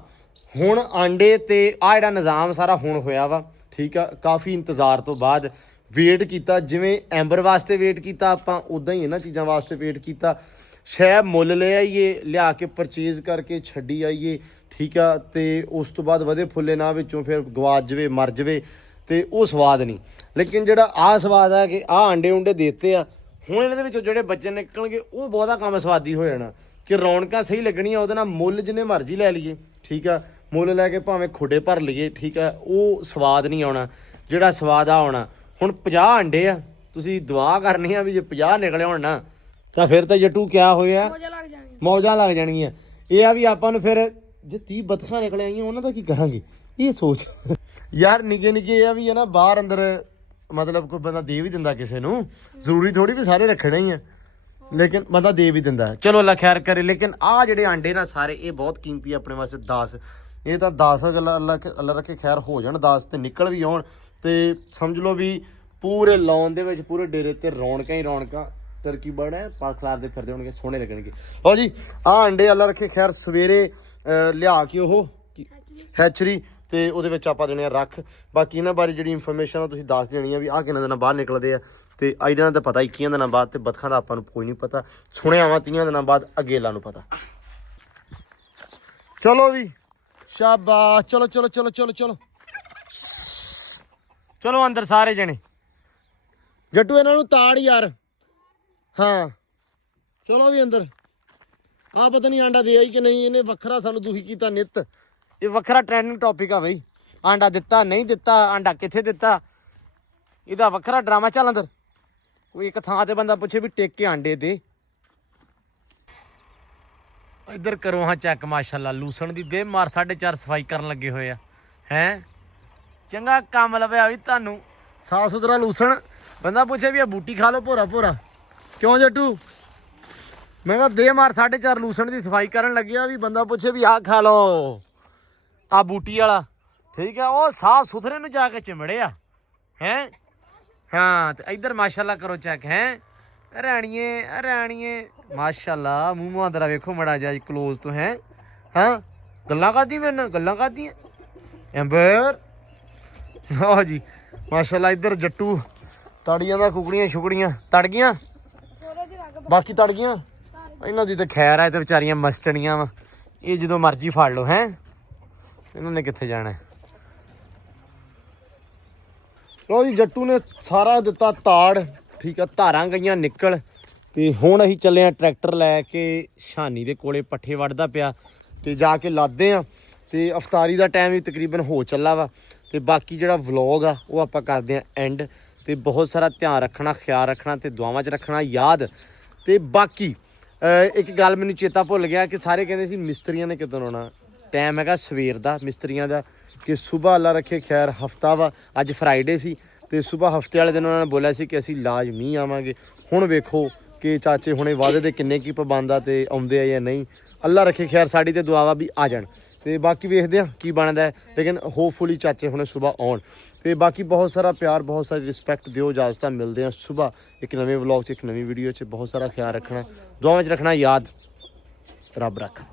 ਹੁਣ ਆਂਡੇ ਤੇ ਆ ਜਿਹੜਾ ਨਿਜ਼ਾਮ ਸਾਰਾ ਹੁਣ ਹੋਇਆ ਵਾ। ਠੀਕ ਆ, ਕਾਫੀ ਇੰਤਜ਼ਾਰ ਤੋਂ ਬਾਅਦ ਵੇਟ ਕੀਤਾ। ਜਿਵੇਂ ਐਂਬਰ ਵਾਸਤੇ ਵੇਟ ਕੀਤਾ ਆਪਾਂ, ਉਦਾਂ ਹੀ ਇਹਨਾਂ ਚੀਜ਼ਾਂ ਵਾਸਤੇ ਵੇਟ ਕੀਤਾ। ਸ਼ੈ ਮੁੱਲ ਲੈ ਆਈਏ, ਲਿਆ ਕੇ ਪਰਚੇਜ਼ ਕਰਕੇ ਛੱਡੀ ਆਈਏ। ਠੀਕ ਆ, ਤੇ ਉਸ ਤੋਂ ਬਾਅਦ ਵਧੇ ਫੁੱਲੇ ਨਾ ਵਿੱਚੋਂ ਫਿਰ ਗਵਾਚ ਜਵੇ, ਮਰ ਜਵੇ, ਤੇ ਉਹ ਸਵਾਦ ਨਹੀਂ। ਲੇਕਿਨ ਜਿਹੜਾ ਆਹ ਸਵਾਦ ਆ ਕਿ ਆਹ ਆਂਡੇ ਉਂਡੇ ਦੇਤੇ ਆ, ਹੁਣ ਇਹਨਾਂ ਦੇ ਵਿੱਚੋਂ ਜਿਹੜੇ ਬੱਚੇ ਨਿਕਲਣਗੇ ਉਹ ਬਹੁਤਾ ਕੰਮ ਸਵਾਦੀ ਹੋ ਜਾਣਾ। ਕਿ ਰੌਣਕਾਂ ਸਹੀ ਲੱਗਣੀਆਂ, ਉਹਦੇ ਨਾਲ ਮੁੱਲ ਜਿੰਨੇ ਮਰਜ਼ੀ ਲੈ ਲਈਏ। ਠੀਕ ਆ, ਮੁੱਲ ਲੈ ਕੇ ਭਾਵੇਂ ਖੁੱਡੇ ਭਰ ਲਈਏ। ਠੀਕ ਆ, ਉਹ ਸਵਾਦ ਨਹੀਂ ਆਉਣਾ ਜਿਹੜਾ ਸਵਾਦ ਆ ਆਉਣਾ। ਹੁਣ 50 ਅੰਡੇ ਆ, ਤੁਸੀਂ ਦੁਆ ਕਰਨੀ ਆ ਵੀ ਜੇ 50 ਨਿਕਲੇ ਹੋਣ ਨਾ, ਤਾਂ ਫਿਰ ਤਾਂ ਜੱਟੂ ਕਿਆ ਹੋਇਆ, ਮੌਜਾਂ ਲੱਗ ਜਾਣੀਆਂ। ਮੌਜਾਂ ਲੱਗ ਜਾਣਗੀਆਂ। ਇਹ ਆ ਵੀ ਆਪਾਂ ਨੂੰ ਫਿਰ ਜੇ 30 ਬਤਖਾਂ ਨਿਕਲ ਆਈਆਂ ਉਹਨਾਂ ਦਾ ਕੀ ਕਰਾਂਗੇ? ਇਹ ਸੋਚ ਯਾਰ। ਨਿੱਕੇ ਇਹ ਆ ਵੀ ਹੈ ਨਾ, ਬਾਹਰ ਅੰਦਰ ਮਤਲਬ ਕੋਈ ਬੰਦਾ ਦੇ ਵੀ ਦਿੰਦਾ ਕਿਸੇ ਨੂੰ। ਜ਼ਰੂਰੀ ਥੋੜੀ ਵੀ ਸਾਰੇ ਰੱਖਣੇ ਹੀ ਆ, ਲੇਕਿਨ ਬੰਦਾ ਦੇ ਵੀ ਦਿੰਦਾ। ਚਲੋ ਅੱਲਾ ਖੈਰ ਕਰੇ। ਲੇਕਿਨ ਆਹ ਜਿਹੜੇ ਆਂਡੇ ਨਾ ਸਾਰੇ, ਇਹ ਬਹੁਤ ਕੀਮਤੀ ਆ ਆਪਣੇ ਵਾਸਤੇ। 10 ਇਹ ਤਾਂ 10 ਅੱਲਾ ਰੱਖੇ ਖੈਰ ਹੋ ਜਾਣ 10 ਤੇ ਨਿਕਲ ਵੀ ਆਉਣ, ਤੇ ਸਮਝ ਲਓ ਵੀ ਪੂਰੇ ਲਾਉਣ ਦੇ ਵਿੱਚ ਪੂਰੇ ਡੇਰੇ ਤੇ ਰੌਣਕਾਂ ਹੀ ਰੌਣਕਾਂ। ਟਰਕੀ ਬਰਡ ਹੈ, ਪਲ ਖਲਾਰਦੇ ਫਿਰਦੇ ਹੋਣਗੇ, ਸੋਹਣੇ ਲੱਗਣਗੇ। ਲਓ ਜੀ ਆਹ ਅੰਡੇ ਅੱਲਾ ਰੱਖੇ ਖੈਰ ਸਵੇਰੇ ਲਿਆ ਕੇ ਉਹ ਹੈਚਰੀ, ਤੇ ਉਹਦੇ ਵਿੱਚ ਆਪਾਂ ਦੇਣੇ ਆ ਰੱਖ। ਬਾਕੀ ਇਹਨਾਂ ਬਾਰੇ ਜਿਹੜੀ ਇਨਫੋਰਮੇਸ਼ਨ ਆ ਤੁਸੀਂ ਦੱਸ ਦੇਣੀ ਆ ਵੀ ਆਹ ਕਿੰਨਾ ਦਿਨਾਂ ਬਾਹਰ ਨਿਕਲਦੇ ਆ। ਤੇ ਅੱਜ ਦਿਨਾਂ ਦਾ ਪਤਾ 21 ਦਿਨਾਂ ਬਾਅਦ, ਤੇ ਬਤਖਾਂ ਦਾ ਆਪਾਂ ਨੂੰ ਕੋਈ ਨਹੀਂ ਪਤਾ। ਸੁਣਿਆ ਵਾ 30 ਦਿਨਾਂ ਬਾਅਦ, ਅਗੇਲਾ ਨੂੰ ਪਤਾ। ਚਲੋ ਵੀ ਸ਼ਾਬਾਸ਼। ਚਲੋ ਚਲੋ ਚਲੋ ਚਲੋ ਚਲੋ ਚਲੋ ਅੰਦਰ ਸਾਰੇ ਜਣੇ। ਜੱਟੂ ਇਹਨਾਂ ਨੂੰ ਤਾੜ ਯਾਰ। ਹਾਂ ਚਲੋ ਵੀ ਅੰਦਰ। ਆ ਪਤਾ ਨਹੀਂ ਆਂਡਾ ਦੇ ਆਈ ਕਿ ਨਹੀਂ। ਇਹਨੇ ਵੱਖਰਾ ਸਾਨੂੰ ਦੁਖੀ ਕੀਤਾ ਨਿੱਤ। ਇਹ ਵੱਖਰਾ ਟ੍ਰੈਂਡਿੰਗ ਟੌਪਿਕ ਆ ਬਈ। ਆਂਡਾ ਦਿੱਤਾ ਨਹੀਂ ਦਿੱਤਾ, ਆਂਡਾ ਕਿੱਥੇ ਦਿੱਤਾ, ਇਹਦਾ ਵੱਖਰਾ ਡਰਾਮਾ। ਚੱਲ ਅੰਦਰ। ਕੋਈ ਇੱਕ ਥਾਂ ਤੇ ਬੰਦਾ ਪੁੱਛੇ ਵੀ ਟੇਕ ਕੇ ਆਂਡੇ ਦੇ। ਇੱਧਰ ਕਰੋ ਹਾਂ ਚੈੱਕ, ਮਾਸ਼ਾਅੱਲਾ ਲੂਸਣ ਦੀ ਦੇ ਮਾਰ 4.5 ਸਫਾਈ ਕਰਨ ਲੱਗੇ ਹੋਏ ਆ। ਹੈ ਚੰਗਾ ਕੰਮ ਲੱਭਿਆ ਵੀ ਤੁਹਾਨੂੰ, ਸਾਫ ਸੁਥਰਾ ਲੂਸਣ। ਬੰਦਾ ਪੁੱਛੇ ਵੀ ਆ ਬੂਟੀ ਖਾ ਲਓ ਭੋਰਾ ਭੋਰਾ। ਕਿਉਂ ਜੱਟੂ? ਮੈਂ ਕਿਹਾ ਦੇ ਮਾਰ 4.5 ਲੂਸਣ ਦੀ ਸਫਾਈ ਕਰਨ ਲੱਗਿਆ ਵੀ ਬੰਦਾ ਪੁੱਛੇ ਵੀ ਆਹ ਖਾ ਲਓ, ਆ ਬੂਟੀ ਵਾਲਾ। ਠੀਕ ਹੈ, ਉਹ ਸਾਫ ਸੁਥਰੇ ਨੂੰ ਜਾ ਕੇ ਚਿਮੜਿਆ ਹੈ। ਹਾਂ, ਤੇ ਇੱਧਰ ਮਾਸ਼ਾਅੱਲਾ ਕਰੋ ਚੈੱਕ। ਹੈ ਰਾਣੀਏ ਮਾਸ਼ਾਅੱਲਾ। ਮੂੰਹ ਮੁਹਾਂਦਰਾ ਵੇਖੋ ਮੜਾ ਜਾ ਕਲੋਜ਼ ਤੋਂ। ਹੈ ਹਾਂ ਗੱਲਾਂ ਕਰਦੀ ਮੇਰੇ ਨਾਲ, ਗੱਲਾਂ ਕਰਦੀਆਂ ਐਂਬਰ। ਆਹ ਜੀ ਮਾਸ਼ਾਅੱਲਾ ਇੱਧਰ ਜੱਟੂ ਤੜੀਆਂ ਦਾ ਕੁਕੜੀਆਂ ਸ਼ੁਕੜੀਆਂ ਤੜ ਗਈਆਂ ਥੋੜਾ ਜਿਹਾ ਰੱਖ ਬਾਕੀ ਤੜ ਗਈਆਂ ਇਹਨਾਂ ਦੀ ਤਾਂ ਖੈਰ ਹੈ ਤੇ ਵਿਚਾਰੀਆਂ ਮਸਟਣੀਆਂ ਵਾ ਇਹ ਜਦੋਂ ਮਰਜ਼ੀ ਫੜ ਲਓ ਹੈ ਇਹਨਾਂ ਨੇ ਕਿੱਥੇ ਜਾਣਾ ਲੋ ਜੀ ਜੱਟੂ ਨੇ ਸਾਰਾ ਦਿੱਤਾ ਤਾੜ ਠੀਕ ਆ ਧਾਰਾਂ ਗਈਆਂ ਨਿਕਲ ਤੇ ਹੁਣ ਅਸੀਂ ਚੱਲੇ ਆ ਟਰੈਕਟਰ ਲੈ ਕੇ ਸ਼ਾਨੀ ਦੇ ਕੋਲੇ ਪੱਠੇ ਵੱਢਦਾ ਪਿਆ ਤੇ ਜਾ ਕੇ ਲਾਦੇ ਆ ਤੇ ਅਫਤਾਰੀ ਦਾ ਟਾਈਮ ਵੀ ਤਕਰੀਬਨ ਹੋ ਚੱਲਾ ਵਾ ਤੇ ਬਾਕੀ ਜਿਹੜਾ ਵਲੌਗ ਆ ਉਹ ਆਪਾਂ ਕਰਦੇ ਆ ਐਂਡ ਤੇ ਬਹੁਤ ਸਾਰਾ ਧਿਆਨ ਰੱਖਣਾ ਖਿਆਲ ਰੱਖਣਾ ਤੇ ਦੁਆਵਾਂ 'ਚ ਰੱਖਣਾ ਯਾਦ ਤੇ ਬਾਕੀ ਇੱਕ ਗੱਲ ਮੈਨੂੰ ਚੇਤਾ ਭੁੱਲ ਗਿਆ ਕਿ ਸਾਰੇ ਕਹਿੰਦੇ ਸੀ ਮਿਸਤਰੀਆਂ ਨੇ ਕਿਦੋਂ ਆਉਣਾ ਟਾਈਮ ਹੈਗਾ ਸਵੇਰ ਦਾ ਮਿਸਤਰੀਆਂ ਦਾ ਕਿ ਸਵੇਰ ਅੱਲਾ ਰੱਖੇ ਖੈਰ ਹਫਤਾ ਵਾ ਅੱਜ ਫਰਾਈਡੇ ਸੀ ਤੇ ਸਵੇਰ ਹਫਤੇ ਵਾਲੇ ਦਿਨ ਉਹਨਾਂ ਨੇ ਬੋਲਿਆ ਸੀ ਕਿ ਅਸੀਂ ਲਾਜ਼ਮੀ ਆਵਾਂਗੇ ਹੁਣ ਵੇਖੋ ਕਿ ਚਾਚੇ ਹੁਣੇ ਵਾਅਦੇ ਦੇ ਕਿੰਨੇ ਕੀ ਪਾਬੰਦ ਆ ਤੇ ਆਉਂਦੇ ਆ ਜਾਂ ਨਹੀਂ ਅੱਲਾ ਰੱਖੇ ਖੈਰ ਸਾਡੀ ਤੇ ਦੁਆਵਾ ਵੀ ਆ ਜਾਣ ਤੇ ਬਾਕੀ ਵੇਖਦੇ ਆ ਕੀ ਬਣਦਾ ਲੇਕਿਨ ਹੋਪਫੁਲੀ ਚਾਚੇ ਹੁਣੇ ਸਵੇਰ ਆਉਣ ਤੇ ਬਾਕੀ ਬਹੁਤ ਸਾਰਾ ਪਿਆਰ ਬਹੁਤ ਸਾਰੀ ਰਿਸਪੈਕਟ ਦਿਓ ਇਜਾਜ਼ਤਾਂ ਮਿਲਦੇ ਆ ਸਵੇਰ ਇੱਕ ਨਵੇਂ ਵਲੌਗ 'ਚ ਇੱਕ ਨਵੀਂ ਵੀਡੀਓ 'ਚ ਬਹੁਤ ਸਾਰਾ ਖਿਆਲ ਰੱਖਣਾ ਦੁਆਵਾਂ 'ਚ ਰੱਖਣਾ ਯਾਦ ਰੱਬ ਰੱਖ